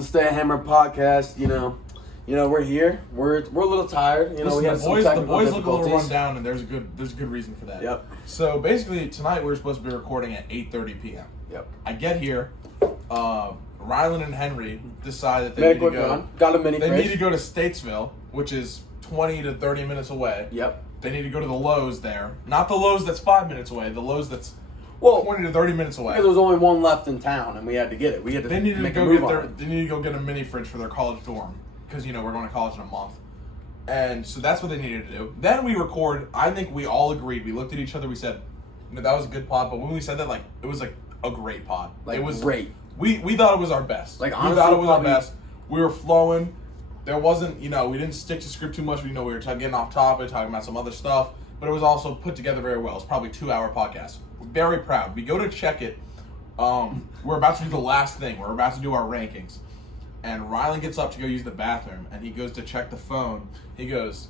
the Stay Hammer podcast. You know, we're here. We're a little tired. You know, we had some technical the boys look a difficulties. little run down, and there's a good reason for that. Yep. So basically, tonight we're supposed to be recording at 8:30 p.m. Yep. I get here. Rylan and Henry decide that they Made a need to quick go. run. Got a mini They fridge. need to go to Statesville, which is 20 to 30 minutes away. Yep. They need to go to the Lowe's there. Not the Lowe's that's 5 minutes away. The Lowe's that's 20 to 30 minutes away. Because there was only one left in town, and we had to get it. We had to. They needed make to a go move get on their. it. They need to go get a mini fridge for their college dorm because we're going to college in a month, and so that's what they needed to do. Then we record. I think we all agreed. We looked at each other. We said, "That was a good pod." But when we said that, it was a great pod. Like, it was great. We thought it was our best. Like, we honestly, thought it was probably- our best. We were flowing. There wasn't, we didn't stick to script too much. We were getting off topic, talking about some other stuff, but it was also put together very well. It's probably a 2-hour podcast. We're very proud. We go to check it. We're about to do the last thing. We're about to do our rankings. And Rylan gets up to go use the bathroom, and he goes to check the phone. He goes,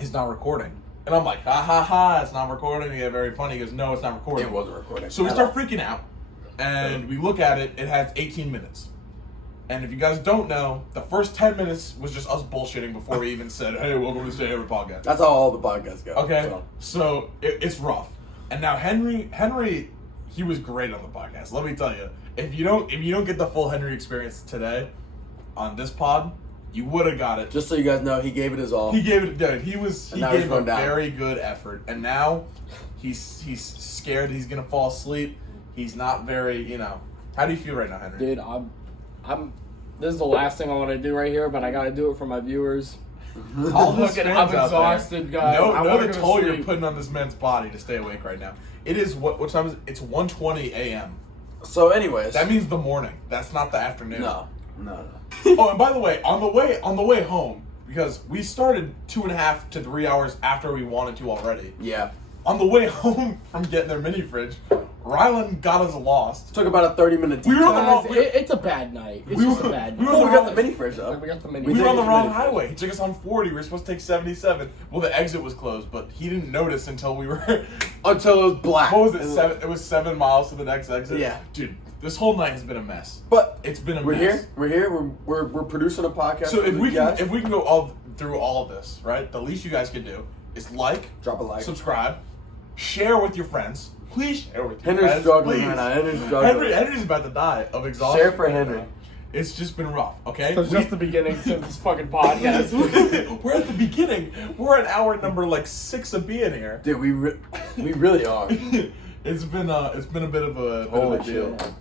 "It's not recording." And I'm like, "Ha ha ha, it's not recording." He got very funny. He goes, "No, it's not recording." It wasn't recording. So we start freaking out, and we look at it. It has 18 minutes. And if you guys don't know, the first 10 minutes was just us bullshitting before we even said, "Hey, welcome to the Stay Hammer podcast." That's how all the podcasts go. Okay, so it's rough. And now Henry, he was great on the podcast. Let me tell you, if you don't get the full Henry experience today on this pod, you would have got it. Just so you guys know, he gave it his all. He gave it, dude. He gave a going down. very good effort, and now he's scared he's gonna fall asleep. He's not very, How do you feel right now, Henry? Dude, I'm. This is the last thing I want to do right here, but I got to do it for my viewers. All his Fucking, fans I'm out there. exhausted, guys. I No wanna the go to toll you're sleep. putting on this man's body to stay awake right now. It is what time is it? It's 1:20 a.m. So, anyways. That means the morning. That's not the afternoon. No. Oh, and by the way, on the way home, because we started 2.5 to 3 hours after we wanted to already. Yeah. On the way home from getting their mini fridge, Rylan got us lost. Took about a 30-minute We were on the Guys, wrong. it's a bad night. It's just a bad night. We got the mini fridge, though. We got the mini We fridge. were on the did wrong mini fridge. highway. He took us on 40. We were supposed to take 77. Well, the exit was closed, but he didn't notice until we were. Until it was black. What was it? It was 7 miles to the next exit. Yeah. Dude, this whole night has been a mess. But It's been a we're mess. here. We're producing a podcast. So for if you we guys. can go all through all of this, right? The least you guys can do is Drop a like. subscribe, share with your friends. Please share with your Henry's friends. struggling please. right now. Henry's struggling. Henry's about to die of exhaustion. Share for Henry. It's just been rough. Okay. It's just the beginning to this fucking podcast. We're at the beginning. We're at hour number 6 of being here. Dude, we really are. It's been a bit of a Holy deal. shit.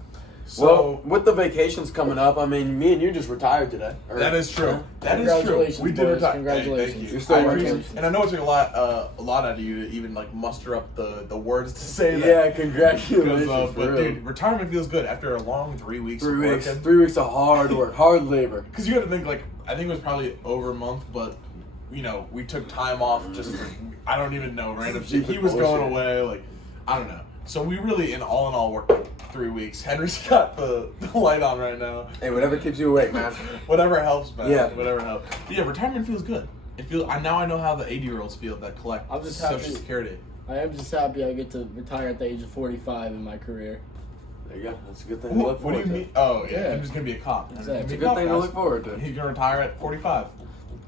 So Well, with the vacations coming up, I mean, me and you just retired today. that is true. That is true. Congratulations, We did boys. retire. Congratulations. Thank you. You're still I working. appreciate- And I know it took a lot out of you to even muster up the words to say that. Yeah, congratulations. Because, for but real. dude, retirement feels good after a long 3 weeks. 3 of weeks. working. 3 weeks of hard work, hard labor. Because you got to think I think it was probably over a month, but we took time off just for, I don't even know, random shit. He was going away, I don't know. So we really, in all worked 3 weeks. Henry's got the light on right now. Hey, whatever keeps you awake, man. Whatever helps, man. Yeah. Whatever helps. But yeah, retirement feels good. Now I know how the 80-year-olds feel that collect I'm just Social happy. Security. I am just happy I get to retire at the age of 45 in my career. There you go. That's a good thing to What look do forward you to. mean? Oh, yeah. Yeah. Henry's going to be a cop. Exactly. It's a good thing to look forward to. He's going to retire at 45.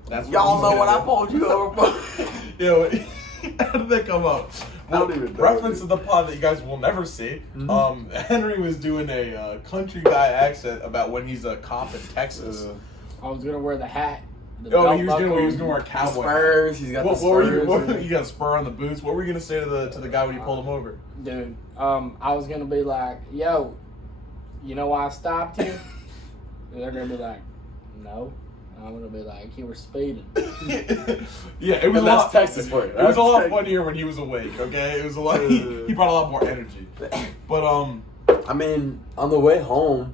That's what Y'all he's know gonna what do. I pulled you over for. Yo, how did that come up? I don't even know, Reference dude. to the pod that you guys will never see. Henry was doing a country guy accent about when he's a cop in Texas. I was gonna wear the hat. The Oh, belt he was gonna buckle. wear a cowboy. Spurs. He's got What the were Spurs. you got a spur on the boots? What were you gonna say to the guy when you pulled him over? Dude, I was gonna be like, yo, you know why I stopped you? And they're gonna be like, no. And I'm gonna be like, you were speeding. Yeah, it was And a that's lot. Texas for you. It was a That's lot Texas. funnier when he was awake. Okay, it was a lot. He brought a lot more energy. But I mean, on the way home,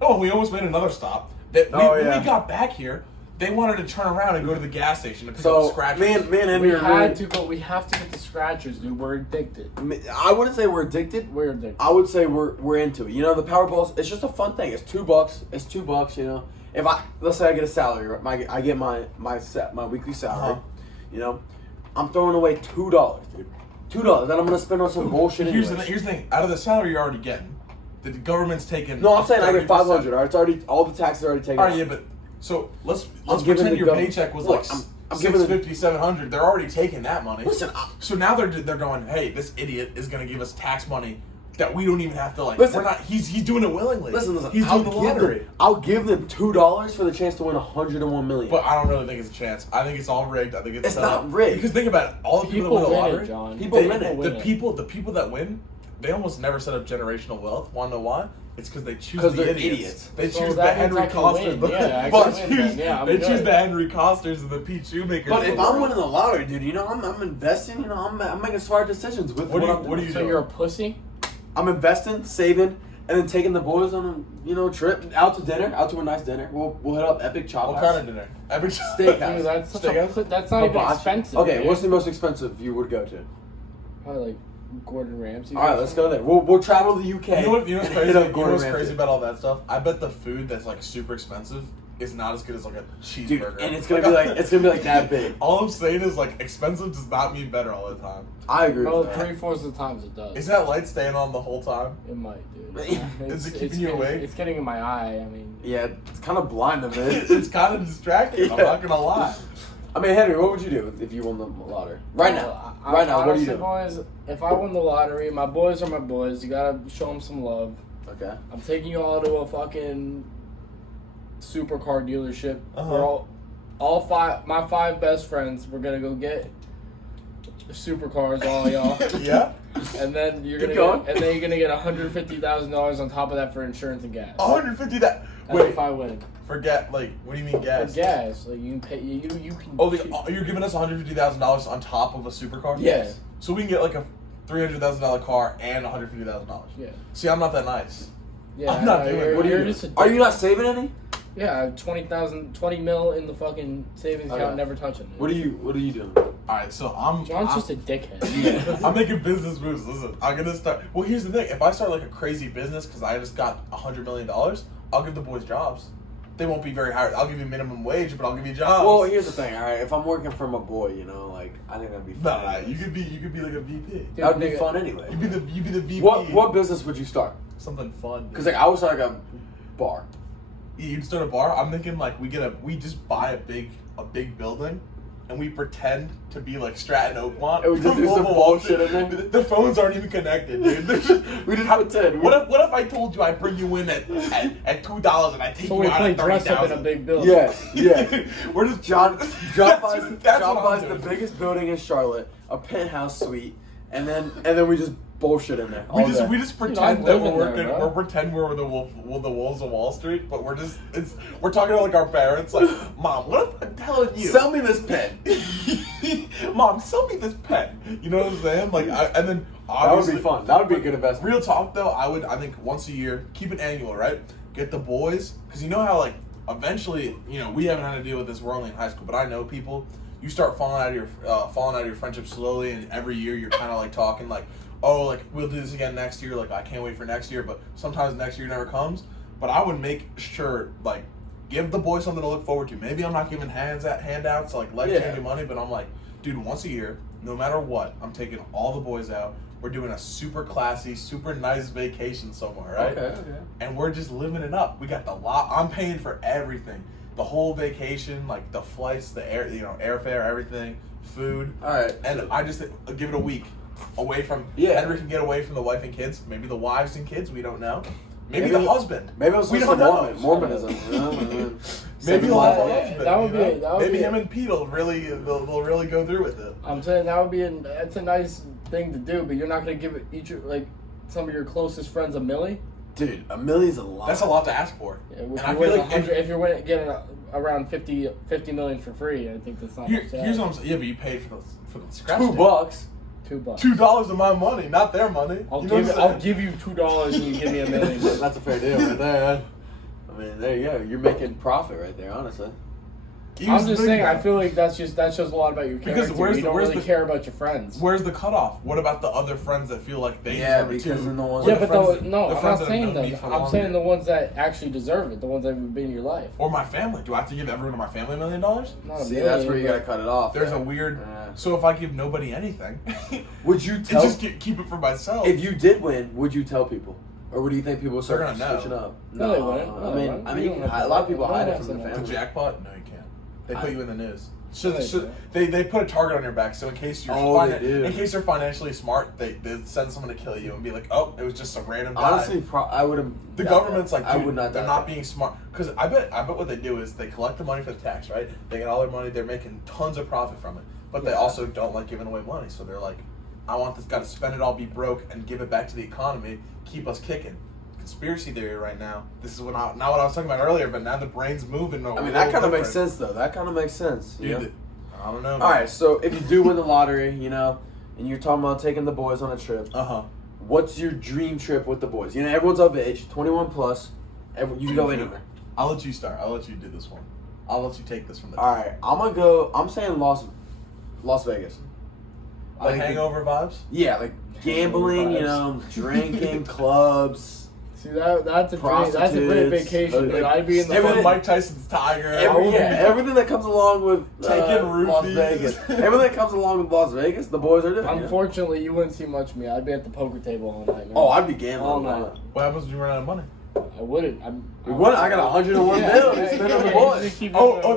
oh, we almost made another stop. When we got back here, they wanted to turn around and go to the gas station to pick up so scratches. me and We Henry are had really, to, but we have to get the scratchers, dude. We're addicted. I wouldn't say we're addicted. We're addicted. I would say we're into it. You know, the Powerballs, it's just a fun thing. It's $2. It's $2, you know. If let's say I get a salary, right? I get my weekly salary, you know, I'm throwing away $2, dude. $2 that I'm gonna spend on some bullshit. Here's anyways. the thing. Out of the salary you're already getting, The government's taking. No, I'm saying I get 30%. 500. All right, it's already all the taxes are already taken. All right, off. yeah, but so let's giving pretend the your government- paycheck was Look, like I'm giving the- 650, 700. They're already taking that money. Listen, so now they're going, hey, this idiot is going to give us tax money that we don't even have to like. Listen. We're not. He's doing it willingly. listen. He's doing the lottery. I'll give them $2 for the chance to win 101 million. But I don't really think it's a chance. I think it's all rigged. I think it's not rigged. Because think about it. All the people, People that win the win lottery, it, John. People win it. the people that win, they almost never set up generational wealth. Want to know why? It's because they choose 'Cause the they're idiots. idiots. They So choose the that means Henry I can Costers. win. Yeah, I but can win then. Yeah, I'm they choose good. the Henry Costers and the Pete Shoemakers. But of if the I'm world. winning the lottery, dude, you know, I'm investing. You know, I'm making smart decisions with What what, do you- I'm what do doing. you So do? you're a pussy? I'm investing, saving, and then taking the boys on a trip out to dinner, out to a nice dinner. We'll hit up Epic Chop What House. kind of dinner? Every Steakhouse. Dude, that's such Steakhouse? that's not even Hibachi. expensive. Okay, dude. what's the most expensive you would go to? Probably like Gordon Ramsay. All right, let's go there. We'll travel to the UK. You know what's and crazy? hit up You know Gordon what's Ramsay. crazy about all that stuff? I bet the food that's like super expensive is not as good as like a cheeseburger. Dude, and it's gonna be like that big. All I'm saying is like expensive does not mean better all the time. I agree Well, with that. 3/4 of the times it does. Is that light staying on the whole time? It might, dude. Is it keeping it's you getting, awake? It's getting in my eye. I mean, Yeah, it's kind of blind a bit. It's kind of distracting. I'm Yeah. not gonna lie. I mean, Henry, what would you do if you won the lottery? Right now, I- right now, what do you honestly, do? boys, if I won the lottery, my boys are my boys. You gotta show them some love. Okay. I'm taking you all to a fucking supercar dealership. Uh-huh. We're all five, my 5 best friends. We're gonna go get supercars, all y'all. Yeah. And then you're Keep gonna going. get, and then you're gonna get $150,000 on top of that for insurance and gas. 150 that. That's Wait, if I win. forget. Like, what do you mean For gas? gas, like you can pay. You can. Oh, you're giving us $150,000 on top of a supercar? Yes. So we can get like a $300,000 car and $150,000. Yeah. See, I'm not that nice. Yeah. I'm not I know, doing it. you're- What do you you're do? just a Are you dick. not saving any? Yeah, I have 20 mil in the fucking savings Okay. account, never touching it. What are you doing? All right, so I'm. John's I'm, just a dickhead. I'm making business moves. Listen, I'm gonna start. Well, here's the thing: if I start like a crazy business because I just got $100 million, I'll give the boys jobs. They won't be very high. I'll give you minimum wage, but I'll give you jobs. Well, here's the thing. All right, if I'm working for my boy, you know, like I think that'd be fun. Nah, anyways. you could be like a VP. That would be Dude, fun anyway. You be the VP. What business would you start? Something fun. Because like I would start like a bar. You'd start a bar. I'm thinking like we just buy a big building, and we pretend to be like Stratton Oakmont. And we just do some bullshit in there? The phones aren't even connected, dude. We just pretend. What if I told you I bring you in at $2 and I take So you we out play at dress up in a 30,000? big building. Yes, yes. We're just John that's buys what I'm the doing. biggest building in Charlotte, a penthouse suite, and then we just bullshit in there. We all just day. we just I'm pretend that we're living there, working. bro. We're pretend we're the wolves of Wall Street, but we're talking to like our parents. Like, Mom, what if I'm telling you? Sell me this pen. Mom, sell me this pen. You know what I'm saying? Like, and then That would obviously, be fun. That would be a good investment. Real talk though, I think once a year, keep it annual, right? Get the boys, because you know how like eventually, you know, we haven't had to deal with this. We're only in high school, but I know people. You start falling out of your friendship slowly, and every year you're kind of like talking like, oh, like we'll do this again next year. Like I can't wait for next year, but sometimes next year never comes. But I would make sure like give the boys something to look forward to. Maybe I'm not giving handouts like life changing money, but I'm like, dude, once a year, no matter what, I'm taking all the boys out. We're doing a super classy, super nice vacation somewhere, right? Okay. And we're just living it up. We got the lot. I'm paying for everything, the whole vacation, like the flights, the air, airfare, everything, food. All right. And I just give it a week away from. Yeah. Henry can get away from the wife and kids. Maybe the wives and kids. We don't know. Maybe Maybe the husband. Maybe it was We some don't know. Mormonism. You know? Maybe Saving he'll have a lives. husband. That would you know? be- that would Maybe be- him and Pete will really they'll really go through with it. I'm saying that would be that's a nice thing to do, but you're not gonna give like some of your closest friends a milli. Dude, $1 million's a lot. That's a lot to ask for. Yeah, And if I you're feel winning like 100 if you're getting around 50 million for free, I think that's not much. Here's what I'm saying. Yeah, but you paid for the scratch. $2. $2. $2 of my money, not their money. I'll You know what I'm I'll saying? give you $2 and you give me $1 million. That's a fair deal right there. I mean, there you go. You're making profit right there, honestly. I'm just saying, I feel like that shows a lot about your character. Because you don't really care about your friends. Where's the cutoff? What about the other friends that feel like they Yeah, deserve it because too? then the ones- Yeah, Or but friends no, that- I'm the not friends that have saying known me that. for I'm longer. saying the ones that actually deserve it, the ones that have been in your life. Or my family. Do I have to give everyone in my family $1 million? Not a See, million, that's where you but- gotta cut it off. There's yeah. a weird. Yeah. So if I give nobody anything, Would you and tell? just keep it for myself. If you did win, would you tell people, Or do you think people will start They're gonna know. switching up? No, they wouldn't. No, they wouldn't. I mean, You don't have a to- lot of people no one hide it has from to the know. The family. jackpot? No, you can't. They put you in the news. So, No, they so don't. they put a target on your back. So in case you're They do. in case they're financially smart, they send someone to kill you and be like, oh, it was just a random guy. Honestly, I would have. The government's like, I dude, would not. they're doubt not that. being smart. Because I bet what they do is they collect the money for the tax, right? They get all their money. They're making tons of profit from it. But they Yeah. also don't like giving away money. So they're like, I want this guy to spend it all, be broke, and give it back to the economy, keep us kicking. Conspiracy theory right now. This is not what I was talking about earlier, but now the brain's moving. I mean, that kind of makes sense, though. That kind of makes sense. You know? Dude, I don't know. All right, so if you do win the lottery, you know, and you're talking about taking the boys on a trip, what's your dream trip with the boys? You know, everyone's of age, 21 plus. You can go anywhere. I'll let you start. I'll let you do this one. I'll let you take this from the All right, I'm gonna go. I'm saying Las Vegas. Like hangover vibes? Yeah, like gambling. You know, drinking, clubs. See that's a great vacation. Dude. I'd be in the Everything, Mike Tyson's Tiger. Everything that comes along with taking Las roofies. Vegas. Everything that comes along with Las Vegas, the boys are doing. Unfortunately, you wouldn't see much of me. I'd be at the poker table all night. Man. Oh, I'd be gambling all night. What happens when you run out of money? I wouldn't. I got 101 bills to spend on the boys.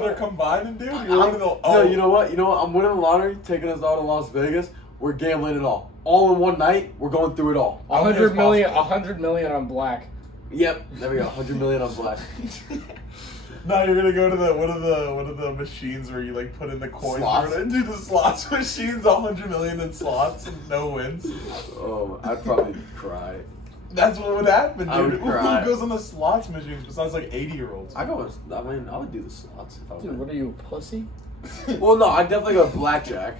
They're combining, dude. No, you know what? I'm winning the lottery, taking us all to Las Vegas. We're gambling it all in one night. We're going through it all. 100 million on black. Yep, there we go. 100 million on black. No, you're gonna go to one of the machines where you like put in the coins. Slots? We're gonna do the slots machines, 100 million in slots, and no wins. Oh, I'd probably cry. That's what would happen, dude. I would cry. Who goes on the slots machines besides like 80-year-olds? I would do the slots if I Dude, win. what are you, a pussy? Well, no, I'd definitely go blackjack,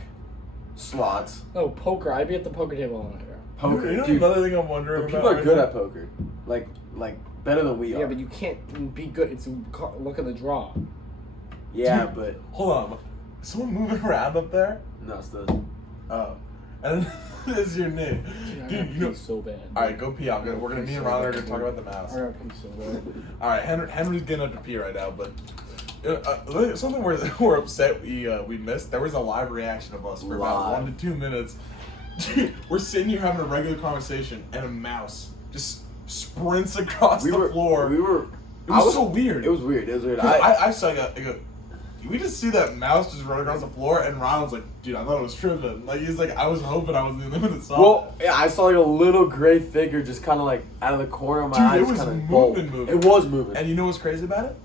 slots, No, poker. I'd be at the poker table all night, bro. poker. You know Dude, another thing I'm wondering but about? people are right good now? at poker. Like better than we are. Yeah, but you can't be good. It's look at the draw. Yeah, Dude. but Hold on. Is someone moving around up there? no, it's the. Oh. And this is your name. Dude, you know. so bad. Alright, go pee. We're gonna me and Ron are gonna talk about the mouse. I got pee so bad. Alright, Henry's getting up to pee right now, but something we're upset we missed. There was a live reaction of us for about Live. 1 to 2 minutes. We're sitting here having a regular conversation, and a mouse just sprints across the floor. It was so weird. It was weird. It was weird. I saw we just see that mouse just run across the floor, and Ron was like, dude, I thought it was tripping. Like, he's like, I was hoping I was the only one that saw Well, yeah, I saw like a little gray figure just kind of like out of the corner of my eyes. Dude, it was kinda moving. It was moving. And you know what's crazy about it?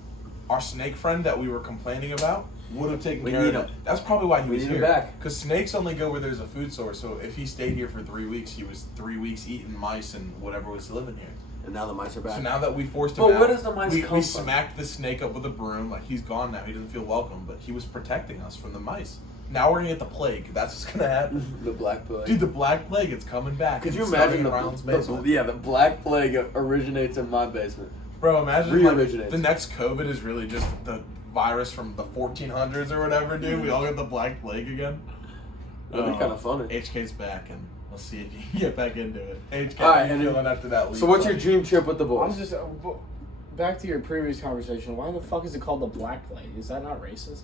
Our snake friend that we were complaining about would have taken We care of need him. him. That's probably why he We was need him here. back. Because snakes only go where there's a food source. So if he stayed here for 3 weeks, he was 3 weeks eating mice and whatever was living here. And now the mice are back. So now that we forced him But out, where does the mice we come from? smacked the snake up with a broom. Like, he's gone now. He doesn't feel welcome. But he was protecting us from the mice. Now we're going to get the plague. That's what's going to happen. the black plague. Dude, the black plague, it's coming back. Could you It's imagine starting in Rylan's the basement. the black plague originates in my basement? Bro, imagine Re-originates. the next COVID is really just the virus from the 1400s or whatever, dude. We all get the black plague again. That'd be kind of funny. HK's back, and we'll see if you can get back into it. HK, All right, how you Henry. feeling after that league? So what's your dream trip with the boys? I'm just back to your previous conversation. Why the fuck is it called the Black Plague? Is that not racist?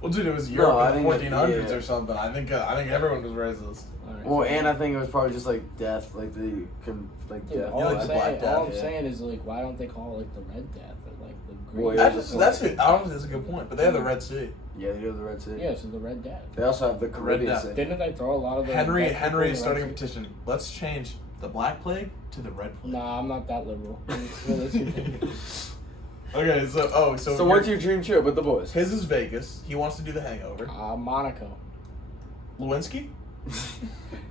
Well, dude, it was Europe I in the think 1400s yeah. or something. I think everyone was racist. All right, Well, so- and I think it was probably just like death, like the Yeah, death. all, like I'm the saying, Black Death, all I'm yeah. saying is like, why don't they call it like the Red Death or like the Green? Well, yeah, Death? That's it. Honestly, that's a good point. But they have the Red Sea. Yeah, they do the Red Sea. Yeah, so the Red Death. They also have the Caribbean Death. Sea. Didn't they throw a lot of the Henry dead people in is the starting a Red Sea? petition. Let's change the Black Plague to the Red Plague. Nah, I'm not that liberal. It's realistic. Okay, so So what's your dream trip with the boys? His is Vegas. He wants to do the Hangover. Monaco. Lewinsky?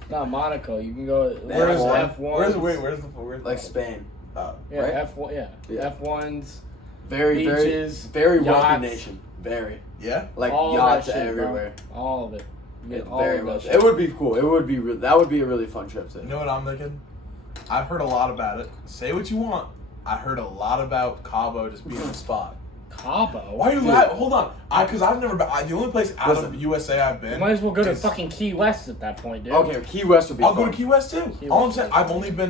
Not Monaco. You can go. Where's F1? Where's the Like Spain. Yeah, right? F1. Yeah, Yeah. F1s. Very, Beaches, very wealthy yachts. nation. Very. Yeah? Like all yachts that shit, everywhere. Bro. All of it. You get all Very of that wealthy. shit. It would be cool. It would be. That would be a really fun trip. You know what I'm thinking? I've heard a lot about it. Say what you want. I heard a lot about Cabo just being the spot. Cabo. Why are you Dude. laughing? Hold on. Because I've never been. The only place out Listen. of USA I've been. You might as well go to is- fucking Key West at that point, dude. Okay, Key West would be. I'll fun. go to Key West too. Key All I'm West saying, is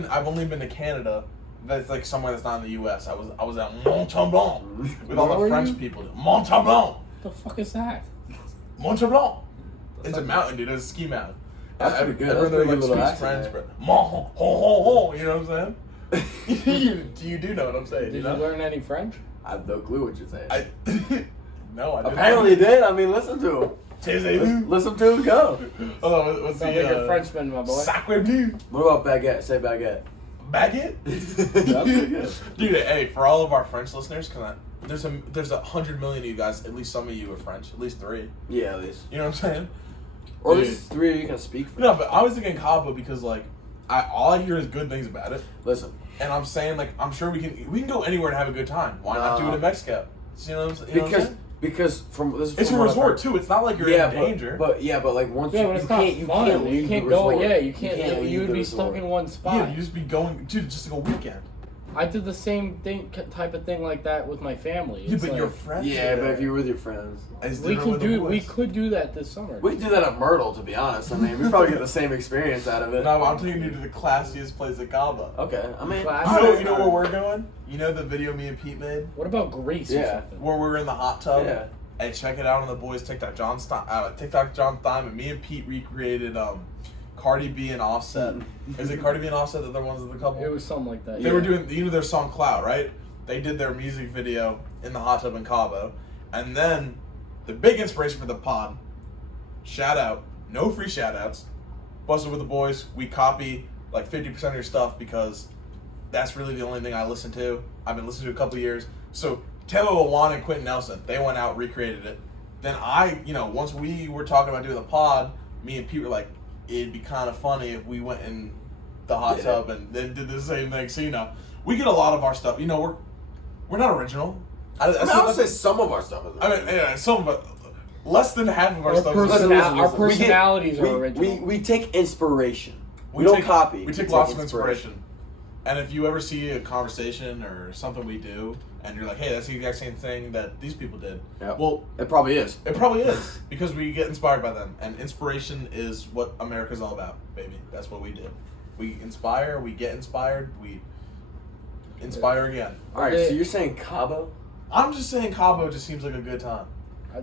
I've only been to Canada. That's like somewhere that's not in the U.S. I was at Mont-Tremblant with all Where the were French you? people. Mont-Tremblant. What the fuck is that? Mont-Tremblant. It's a mountain, dude. It's a ski mountain. That's pretty good. Everyone That's pretty there good like little speaks accent French, there. but Mont, ho, ho, ho. You know what I'm saying? you do know what I'm saying, Did you know? learn any French? I have no clue what you're saying. No, I didn't. Apparently you did. I mean, listen to him. Taisez-vous. Listen to him go. Hold on, what's Sound the like a Frenchman, my boy. Sacre bleu. What about baguette? Say baguette. Baguette? That's pretty good. Dude, hey, for all of our French listeners, there's 100 million of you guys, at least some of you are French, at least 3. Yeah, at least. You know what I'm saying? Or at Dude. least 3 of you can speak French. No, but I was thinking Cabo because like all I hear is good things about it. Listen. And I'm saying like I'm sure we can go anywhere and have a good time. Why not do it in Mexico? You know what I'm saying? Because from this is It's from a what I've resort heard. too. It's not like you're in danger. But like once Yeah, you, but you it's not can't you fun. can't leave You can't the go. resort. Yeah, you can't. leave You would the be resort. stuck in one spot. Yeah, you just be going, dude, just like a weekend. I did the same thing, type of thing like that with my family. Yeah, It's but like, your friends. Yeah, but if you're with your friends, we could do that this summer. we could do that at Myrtle. To be honest, I mean, we probably get the same experience out of it. No, but I'm taking you to the classiest place at Cabo. Okay, I mean, Class- You know where we're going? You know the video me and Pete made What about Greece or Yeah. something? where we were in the hot tub? Yeah. Hey, check it out on the boys' TikTok. John Stein, and me and Pete recreated Cardi B and Offset. Is it Cardi B and Offset that they're ones of the couple? It was something like that. They were doing, their song Cloud, right? They did their music video in the hot tub in Cabo. And then the big inspiration for the pod, shout out, no free shout outs, Busted with the Boys. We copy like 50% of your stuff because that's really the only thing I listen to. I've been listening to a couple years. So Taylor Lewan and Quentin Nelson, they went out, recreated it. Then once we were talking about doing the pod, me and Pete were like, it'd be kind of funny if we went in the hot tub and then did the same thing. So, we get a lot of our stuff. We're not original. I would say some of our stuff is. Some of it. Less than half of our Our stuff our is personalities are original. We take inspiration. We don't copy. We take lots of inspiration. And if you ever see a conversation or something we do, and you're like, hey, that's the exact same thing that these people did. Yep. Well, it probably is. It probably is because we get inspired by them, and inspiration is what America's all about, baby. That's what we do. We inspire, we get inspired, we inspire again. All right, so you're saying Cabo? I'm just saying Cabo just seems like a good time.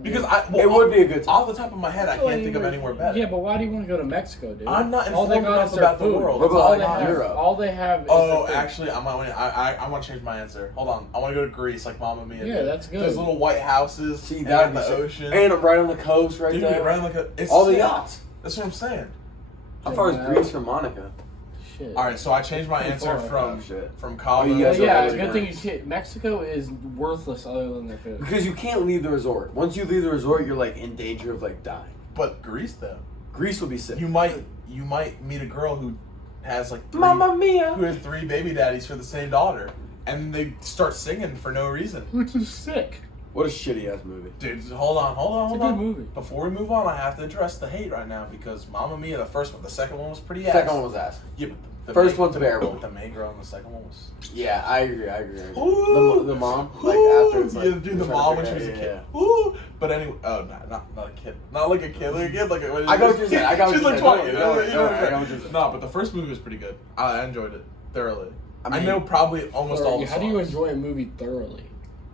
Because it would be a good time. Off the top of my head, I can't think of anywhere better. Yeah, but why do you want to go to Mexico, dude? I'm not All they informed got enough is their about the food. world. What about all like they have, Europe? all they have is Oh, their food. actually, I want to change my answer. Hold on, I want to go to Greece, like Mamma Mia. Yeah, did. that's good. Those little white houses, See, and that the ocean, and right on the coast, right dude, there. right on it's all the sick. yachts. That's what I'm saying. How far is Greece from Monaco? Shit. All right, so I changed my Pretty answer far. from Cabo. you guys Yeah, are it's a good really thing you can't. Mexico is worthless other than their food. Because you can't leave the resort. Once you leave the resort, you're like in danger of like dying. But Greece, though, Greece will be sick. you might meet a girl who has like Mamma Mia. who has 3 baby daddies for the same daughter, and they start singing for no reason. Which is sick. What a shitty ass movie. Dude, hold on. It's a good movie. Before we move on, I have to address the hate right now because Mamma Mia, the first one, the second one was pretty ass. Second one was ass. Yeah, but the First main- one's bearable. The main girl in the second one was. Yeah, I agree. Ooh. The mom, Ooh. like after it's like yeah, dude, the mom when she was a yeah, kid. yeah. Ooh. But anyway, not a kid, not like a kid, like a kid, like a. I got what you're saying. I got what She's you're like saying. 20. Don't worry, You know I got what you're saying. No, but the first movie was pretty good. I enjoyed it thoroughly. I I mean- know probably almost all the How do you songs. enjoy a movie thoroughly?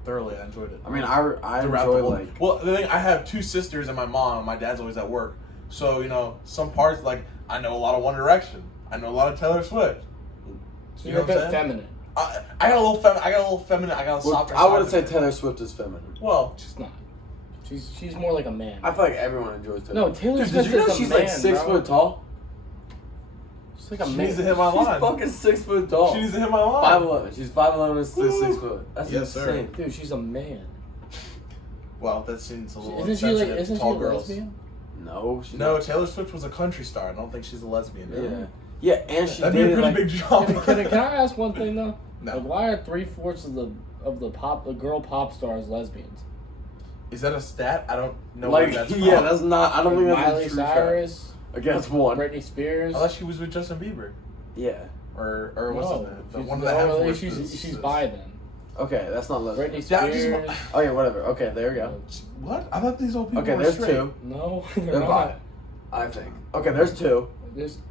Thoroughly, I enjoyed it. I mean, I Throughout the enjoy whole- like. Well, the thing, I have 2 sisters and my mom. And my dad's always at work, so some parts like I know a lot of One Direction. I know a lot of Taylor Swift. So You you're know a what I'm bit saying? feminine. I got a little feminine. I got a Well, softer. I wouldn't side say to me. Taylor Swift is feminine. Well, She's not. She's more like a man. I feel like everyone enjoys Taylor. No, Taylor Dude, Swift did you know is a she's man, like 6 bro. foot tall? She's like a she man. needs to hit my She's line. fucking 6 foot tall. She needs to hit my line. 5'11". She's 5'11" and still Ooh. 6 foot. That's Yes, sir. insane. Dude, she's a man. Well, that seems a little Isn't she like? insensitive to Isn't she a tall girls. lesbian? No, she's No, not. Taylor Swift was a country star. I don't think she's a lesbian. Yeah. Yeah, and she That'd be a dated pretty like. big jump. Can I ask one thing though? No. Like, why are 3/4 of the girl pop stars lesbians? Is that a stat? I don't know Like, where that's from. yeah, that's not. I don't think that's Miley a true fact. Cyrus, Against one. Britney Spears. Unless she was with Justin Bieber. Yeah. Or what's No, the she's, one that I have with she's bi then. Okay, that's not lesbian. Britney Yeah, just- Spears. Oh yeah, whatever. Okay, there we go. What? I thought these old people Okay, were there's straight. 2. No, They're they're bi. not. I think. Okay, there's 2.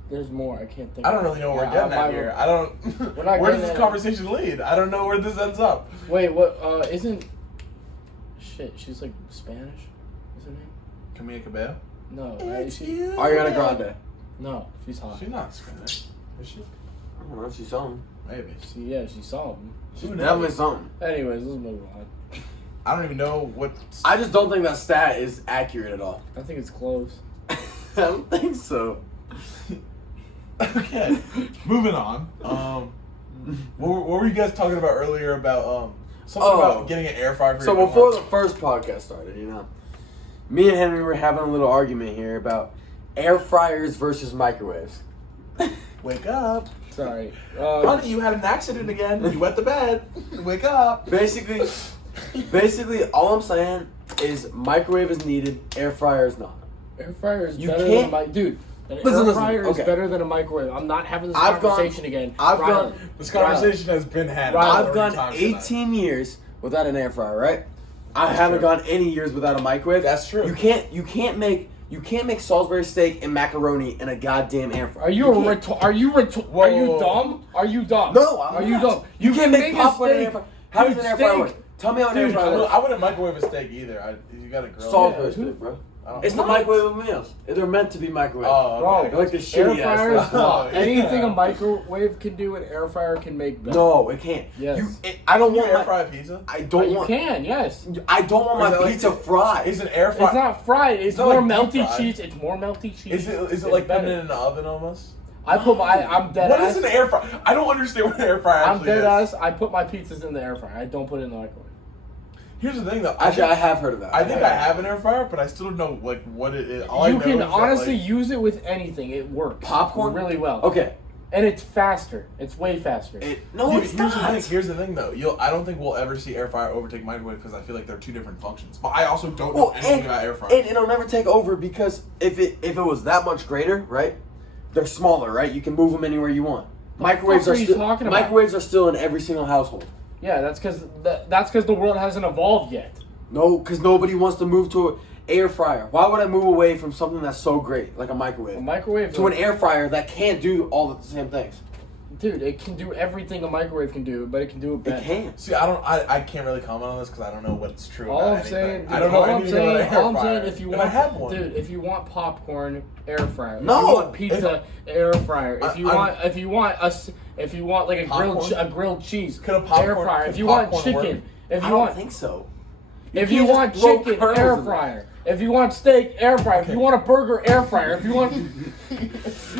There's more. I can't think. I don't really know what we're getting at here. I don't. We're not Where getting does this at- conversation lead? I don't know where this ends up. Wait, what? Isn't? Shit, she's like Spanish. What's her name? Camila Cabello? No, right? She, Ariana Grande. no, she's hot. She's not Spanish. Is she? I don't know. She's some. Maybe. She saw him. She's definitely something. Anyways, let's move on. I don't even know what. I just don't think that stat is accurate at all. I think it's close. I don't think so. Okay, moving on. What were you guys talking about earlier about something about getting an air fryer? For So your before house? the first podcast started, me and Henry were having a little argument here about air fryers versus microwaves. Wake up, Sorry. honey! You had an accident again. You wet the bed. Wake up. Basically, all I'm saying is microwave is needed, air fryer is not. Air fryer is You better can't- than a dude. An Listen, air fryer is okay. better than a microwave. I'm not having this I've gone- conversation again. I've Rylan, gone- This conversation has been had. Rylan, I've gone 18 years without an air fryer, right? I haven't gone any years without a microwave. That's true. You can't make Salisbury steak and macaroni in a goddamn air fryer. Are you can't. Are you Whoa. dumb? Are you dumb? No, I'm Are not. you dumb? You can't make a popcorn in an steak. air fryer. How does Dude, an air fryer steak. work? Tell me how an air Dude, fryer works. I wouldn't microwave a steak either. You gotta grill. Salisbury Yeah, steak, bro. Oh. It's the microwave of meals. They're meant to be microwave. Oh, Bro, okay. They're like the air shitty fryer is ass. not. Yeah. Anything a microwave can do, an air fryer can make better. No, it can't. Yes. I don't You want air my. fry a pizza? I But don't you want. can, yes. I don't want Or is my it like- pizza fried. Is an air fryer? It's not fried. It's not more like deep melty fried. cheese. It's more melty cheese. Is it It's like putting better. it in the oven almost? I'm dead What ass. is an air fryer? I don't understand what an air fryer I'm actually dead is. ass. I put my pizzas in the air fryer. I don't put it in the microwave. Here's the thing, though. Actually, I have heard of that. I think I have an air fryer, but I still don't know like what it is. All I You know can is that, honestly like, use it with anything. It works. Popcorn? really well. Okay. And it's faster. It's way faster. No, it's not. Here's the thing, though. I don't think we'll ever see air fryer overtake microwave because I feel like they're two different functions. But I also don't know anything about air fryer. And it'll never take over because if it was that much greater, right? They're smaller, right? You can move them anywhere you want. Microwaves fuck are are you still talking about? microwaves are still in every single household. Yeah, that's because the world hasn't evolved yet. No, because nobody wants to move to an air fryer. Why would I move away from something that's so great, like a microwave, A microwave to an air fryer that can't do all the same things? dude, it can do everything a microwave can do, but it can do it better. It can. See, I can't really comment on this because I don't know what's true. All about I'm anything. saying, I don't know anything about an air all I'm fryer. saying, if you And want, I have one. dude, if you want popcorn, air fryer. No! If you want pizza, air fryer. If you I'm- if you want like Popcorn? a grilled cheese, Could a popcorn- air fryer. could If you want popcorn work? chicken, if I you don't want think so. if You you can't want just throw chicken, kernels air in there. fryer. If you want steak, air fryer. If you want a burger, air fryer. If you want,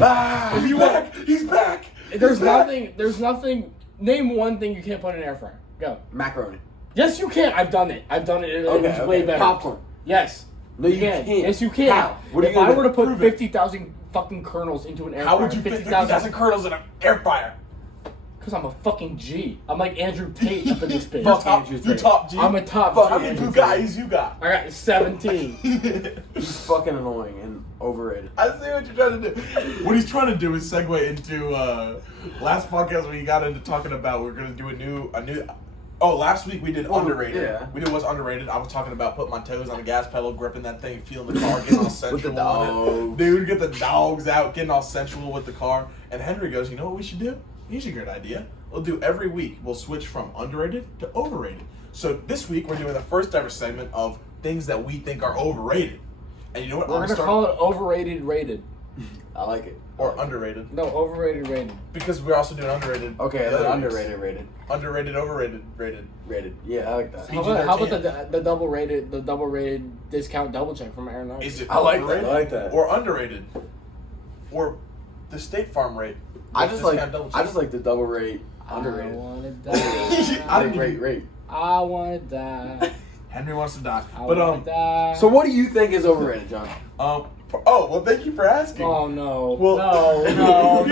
Ah, He's back. He's back. there's nothing. Name one thing you can't put in an air fryer. Go. macaroni. Yes, you can. I've done it. It's way better. Popcorn. Yes. No, you can't. Yes, you can. How? What are If you I gonna were to do? put Prove it. 50,000 fucking kernels into an air How fryer, would you fit 50,000 kernels in an air fryer? Because I'm a fucking G. I'm like Andrew Tate up in this bitch. Fuck Top, Andrew you Tate. top G. I'm a top Fuck How G. many Bugattis you got? I got 17. He's fucking annoying and overrated. I see what you're trying to do. What he's trying to do is segue into last podcast we got into talking about we're gonna do a new. Oh, last week we did underrated. yeah. We did what's underrated. I was talking about putting my toes on the gas pedal, gripping that thing, feeling the car, getting all sensual on it. dogs. Dude, get the dogs out, getting all sensual with the car. And Henry goes, you know what we should do? Here's a great idea. We'll do every week. We'll switch from underrated to overrated. So this week we're doing the first ever segment of things that we think are overrated. And you know what? We're going to call it overrated rated. I like it. or underrated. No, overrated rated. Because we're also doing underrated. Okay, the then other weeks. underrated, rated, Underrated, overrated, rated. rated. Yeah, I like that. How about the double rated discount double check from Aaron Rodgers? Is it I like that, overrated I like that. or underrated? Or the State Farm rate? I with just discount double like check? the double rate, I underrated. wanna I die. didn't even- rate. I wanna die. Henry wants to die. I But wanna die. So what do you think is overrated, John? oh well, thank you for asking. Oh no! Well- No!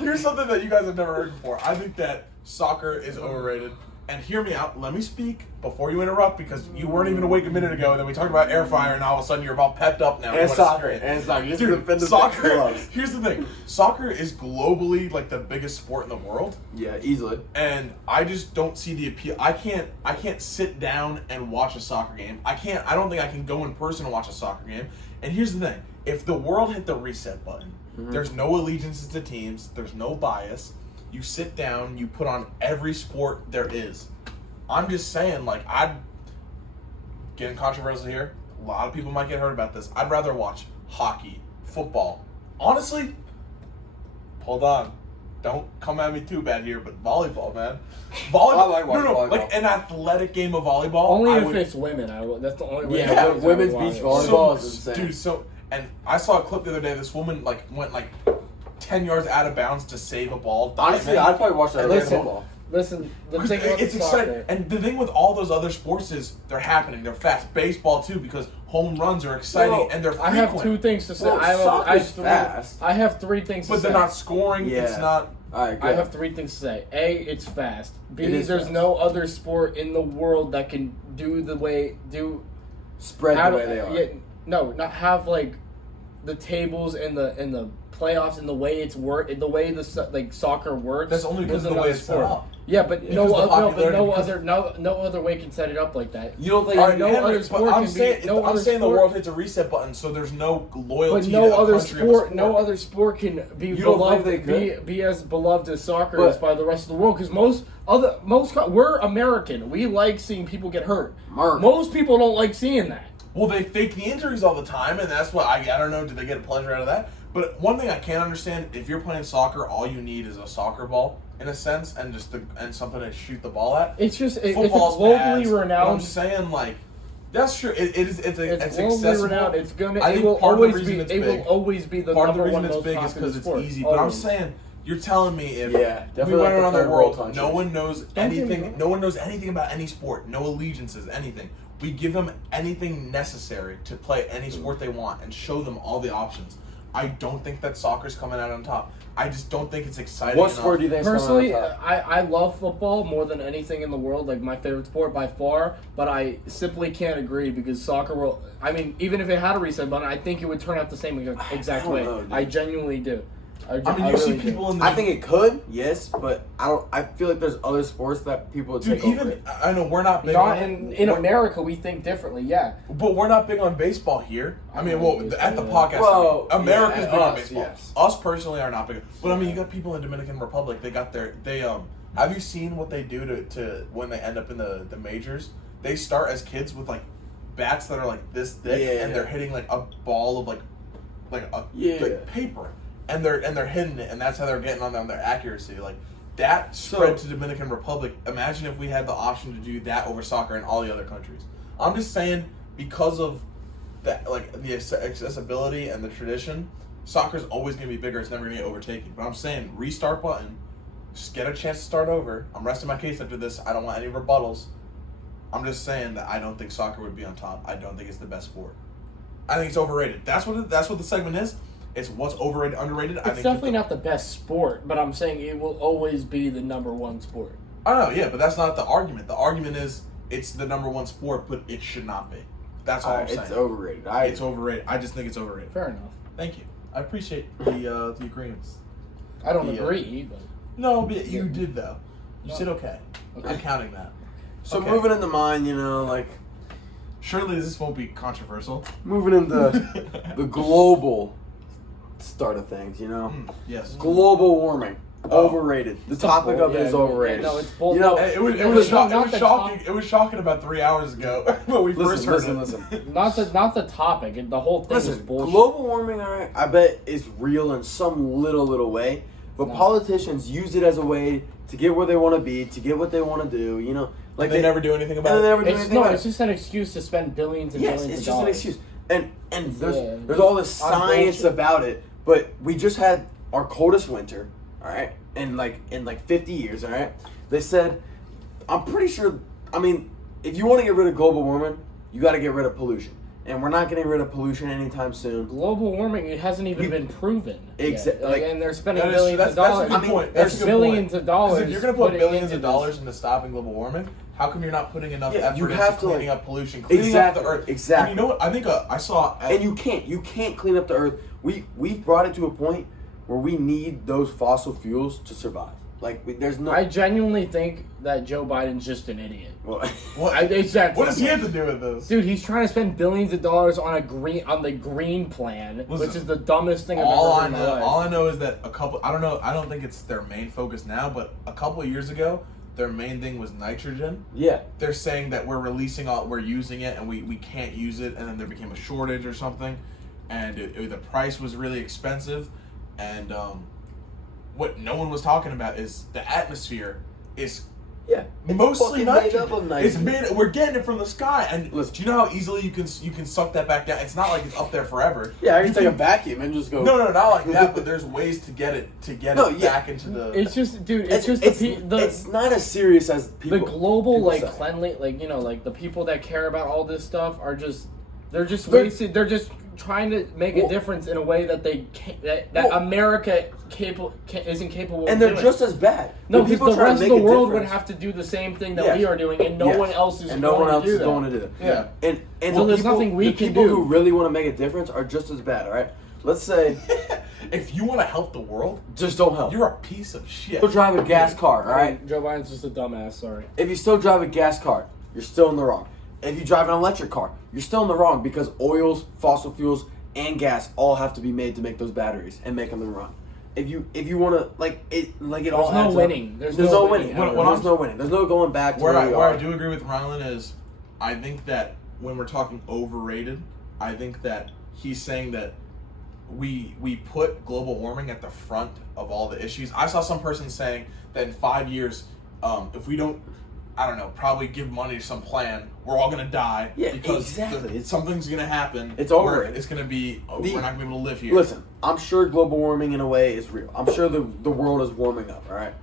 Here's something that you guys have never heard before. I think that soccer is overrated. And hear me out. Let me speak before you interrupt because you weren't even awake a minute ago. And then we talked about air fryer, and all of a sudden you're about pepped up now. And You want soccer, to scream. and soccer. This is Dude, offensive soccer. gloves. Here's the thing. Soccer is globally like the biggest sport in the world, Yeah, easily. and I just don't see the appeal. I can't sit down and watch a soccer game. I don't think I can go in person and watch a soccer game. And here's the thing. If the world hit the reset button, there's no allegiances to teams, there's no bias. You sit down, you put on every sport there is. I'm just saying, like, I'd getting controversial here. A lot of people might get hurt about this. I'd rather watch hockey, football. Honestly, hold on. Don't come at me too bad here, but volleyball, man. Volleyball. I like watching volleyball. Like an athletic game of volleyball. Only if it's women. That's the only way. Yeah, I would women's watch beach it. volleyball is insane. Dude, and I saw a clip the other day. This woman went 10 yards out of bounds to save a ball. Honestly, I'd probably watch that. Listen, the thing about It's exciting, and the thing with all those other sports is they're happening. They're fast. Baseball too, because home runs are exciting and they're frequent. I have two things to say. Well, I have three things to say. But they're not scoring. Yeah. It's not. All right, I have three things to say. A, it's fast. B, It is there's fast. no other sport in the world that can Spread the way they are. Yeah, no, not have like the tables and the playoffs and the way it's the way the soccer works. That's only because of the another way it's set up. Yeah, but Yeah, because no other way can set it up like that. You don't think All right, no Henry, other sport but I'm can saying, be. No I'm other saying the sport, world hits a reset button, so there's no loyalty. but no to a other country of a sport, no other sport can be You don't beloved, think they could? be as beloved as soccer But- is by the rest of the world. Because we're American. We like seeing people get hurt. Most people don't like seeing that. Well, they fake the injuries all the time, and that's what I don't know. Did they get a pleasure out of that? But one thing I can't understand: if you're playing soccer, all you need is a soccer ball, in a sense, and and something to shoot the ball at. It's just it's a Football's globally pads, but I'm renowned. saying that's true. It's It's globally accessible. renowned. It's gonna. I It think will part of the always reason be. it's It will big- always be the Part of the number reason one it's most big is popular because it's sport. easy. But I'm Always. saying, you're telling me if Yeah, we definitely went like the around the third world world, no countries. one knows Don't get me anything. wrong. No one knows anything about any sport. No allegiances, anything. We give them anything necessary to play any sport they want and show them all the options. I don't think that soccer's coming out on top. I just don't think it's exciting What enough. sport do you think? Personally, I love football more than anything in the world, like my favorite sport by far, but I simply can't agree because soccer will, I mean, even if it had a reset button, I think it would turn out the same exact way. know, dude. I genuinely do. I mean, you see really people do. in the. I think it could, yes, but I don't. I feel like there's other sports that people would Dude, take over. even It. I know we're not big Not on in America, we think differently, yeah. but we're not big on baseball here. I mean, well, at the Baseball, podcast, Well, America's yeah, big on us, baseball. yes. Us personally are not big. But I mean, you got people in the Dominican Republic. They got Have you seen what they do to when they end up in the majors? They start as kids with like bats that are like this thick, Yeah. and they're hitting like a ball of like paper, and they're hitting it, and that's how they're getting on their accuracy. Like that spread to Dominican Republic. Imagine if we had the option to do that over soccer in all the other countries. I'm just saying because of that, like the accessibility and the tradition, soccer's always going to be bigger. It's never going to get overtaken. But I'm saying restart button. Just get a chance to start over. I'm resting my case after this. I don't want any rebuttals. I'm just saying that I don't think soccer would be on top. I don't think it's the best sport. I think it's overrated. That's what the segment is. It's what's overrated, underrated. It's definitely not the best sport, but I'm saying it will always be the number one sport. I don't know, yeah, but that's not the argument. The argument is it's the number one sport, but it should not be. That's all I'm saying. It's overrated. It's overrated. I just think it's overrated. Fair enough. Thank you. I appreciate the agreements. I don't Yeah. agree, but No, but you did though. You said okay. I'm counting that. So Okay. moving into mine, like Surely this won't be controversial. moving into the global start of things, Yes. global warming, overrated. The topic of it is yeah, overrated. no, it's bull- It was not the shocking. It was shocking about 3 hours ago when we first heard it. Listen. not the topic. The whole thing is Listen, bullshit. global warming, alright, I bet is real in some little way, but No. politicians use it as a way to get where they want to be, to get what they want to do. Like They never do anything about and it. they never do It's anything about it's it. just an excuse to spend billions and Yes, billions it's of just an dollars. excuse, and Yeah. there's all this On science bullshit. about it. But we just had our coldest winter, all right, in 50 years, all right. They said, I'm pretty sure. I mean, if you want to get rid of global warming, you got to get rid of pollution, and we're not getting rid of pollution anytime soon. Global warming, it hasn't even been proven. Exactly. yet. Like, and they're spending That is- billions of dollars. That's a good point. That's That's a good billions point. of dollars. 'Cause if you're going to put putting billions into of this. dollars into stopping global warming, how come you're not putting enough Yeah, effort you into have to, cleaning up pollution, cleaning Exactly, up the earth? exactly. And you know what? I think I saw. And you can't clean up the earth. We've brought it to a point where we need those fossil fuels to survive. There's no. I genuinely think that Joe Biden's just an idiot. Well, what? It's that What does he simple. have to do with this? Dude, he's trying to spend billions of dollars on the green plan, which Listen, is the dumbest thing I've All ever I heard in know, my life. all I know is that I don't think it's their main focus now, but a couple of years ago, their main thing was nitrogen. yeah. They're saying that we're using it, and we can't use it, and then there became a shortage or something, and the price was really expensive, and what no one was talking about is the atmosphere is Yeah. mostly fucking made up of nitrogen. nitrogen. We're getting it from the sky, and Listen. do you know how easily you can suck that back down? It's not like it's up there forever. Yeah, I You can take a vacuum and just go. No, not like that. But there's ways to get it back into the. It's just, dude. It's It's not as serious as people. the global people like say. cleanly, like, you know, like the people that care about all this stuff are just they're wasted. They're just trying to make a difference in a way that they can't, that America isn't capable. And of they're doing. just as bad. No, because the trying to rest of make the a world would difference. have to do the same thing that Yes. we are doing, and no Yes. one else is. And no one else to do is that. going to do that. Yeah. And So the there's people, nothing we the can people do. who really want to make a difference are just as bad. All right. Let's say If you want to help the world, just don't help. you're a piece of shit. Still drive a gas car. All right. Joe Biden's just a dumbass. Sorry. If you still drive a gas car, you're still in the wrong. If you drive an electric car, you're still in the wrong because oils, fossil fuels, and gas all have to be made to make those batteries and make them run. If you want to it all no adds up. winning. There's no no winning. winning. What There's I'm- no winning. There's no going back to Where where we I are. do agree with Rylan is, I think that when we're talking overrated, I think that he's saying that we put global warming at the front of all the issues. I saw some person saying that in 5 years, if we don't, I don't know, probably give money to some plan, we're all gonna die. Yeah, because exactly. something's gonna happen. It's where overrated. It's gonna be we're not gonna be able to live here. Listen, I'm sure global warming in a way is real. I'm sure the world is warming up. All right.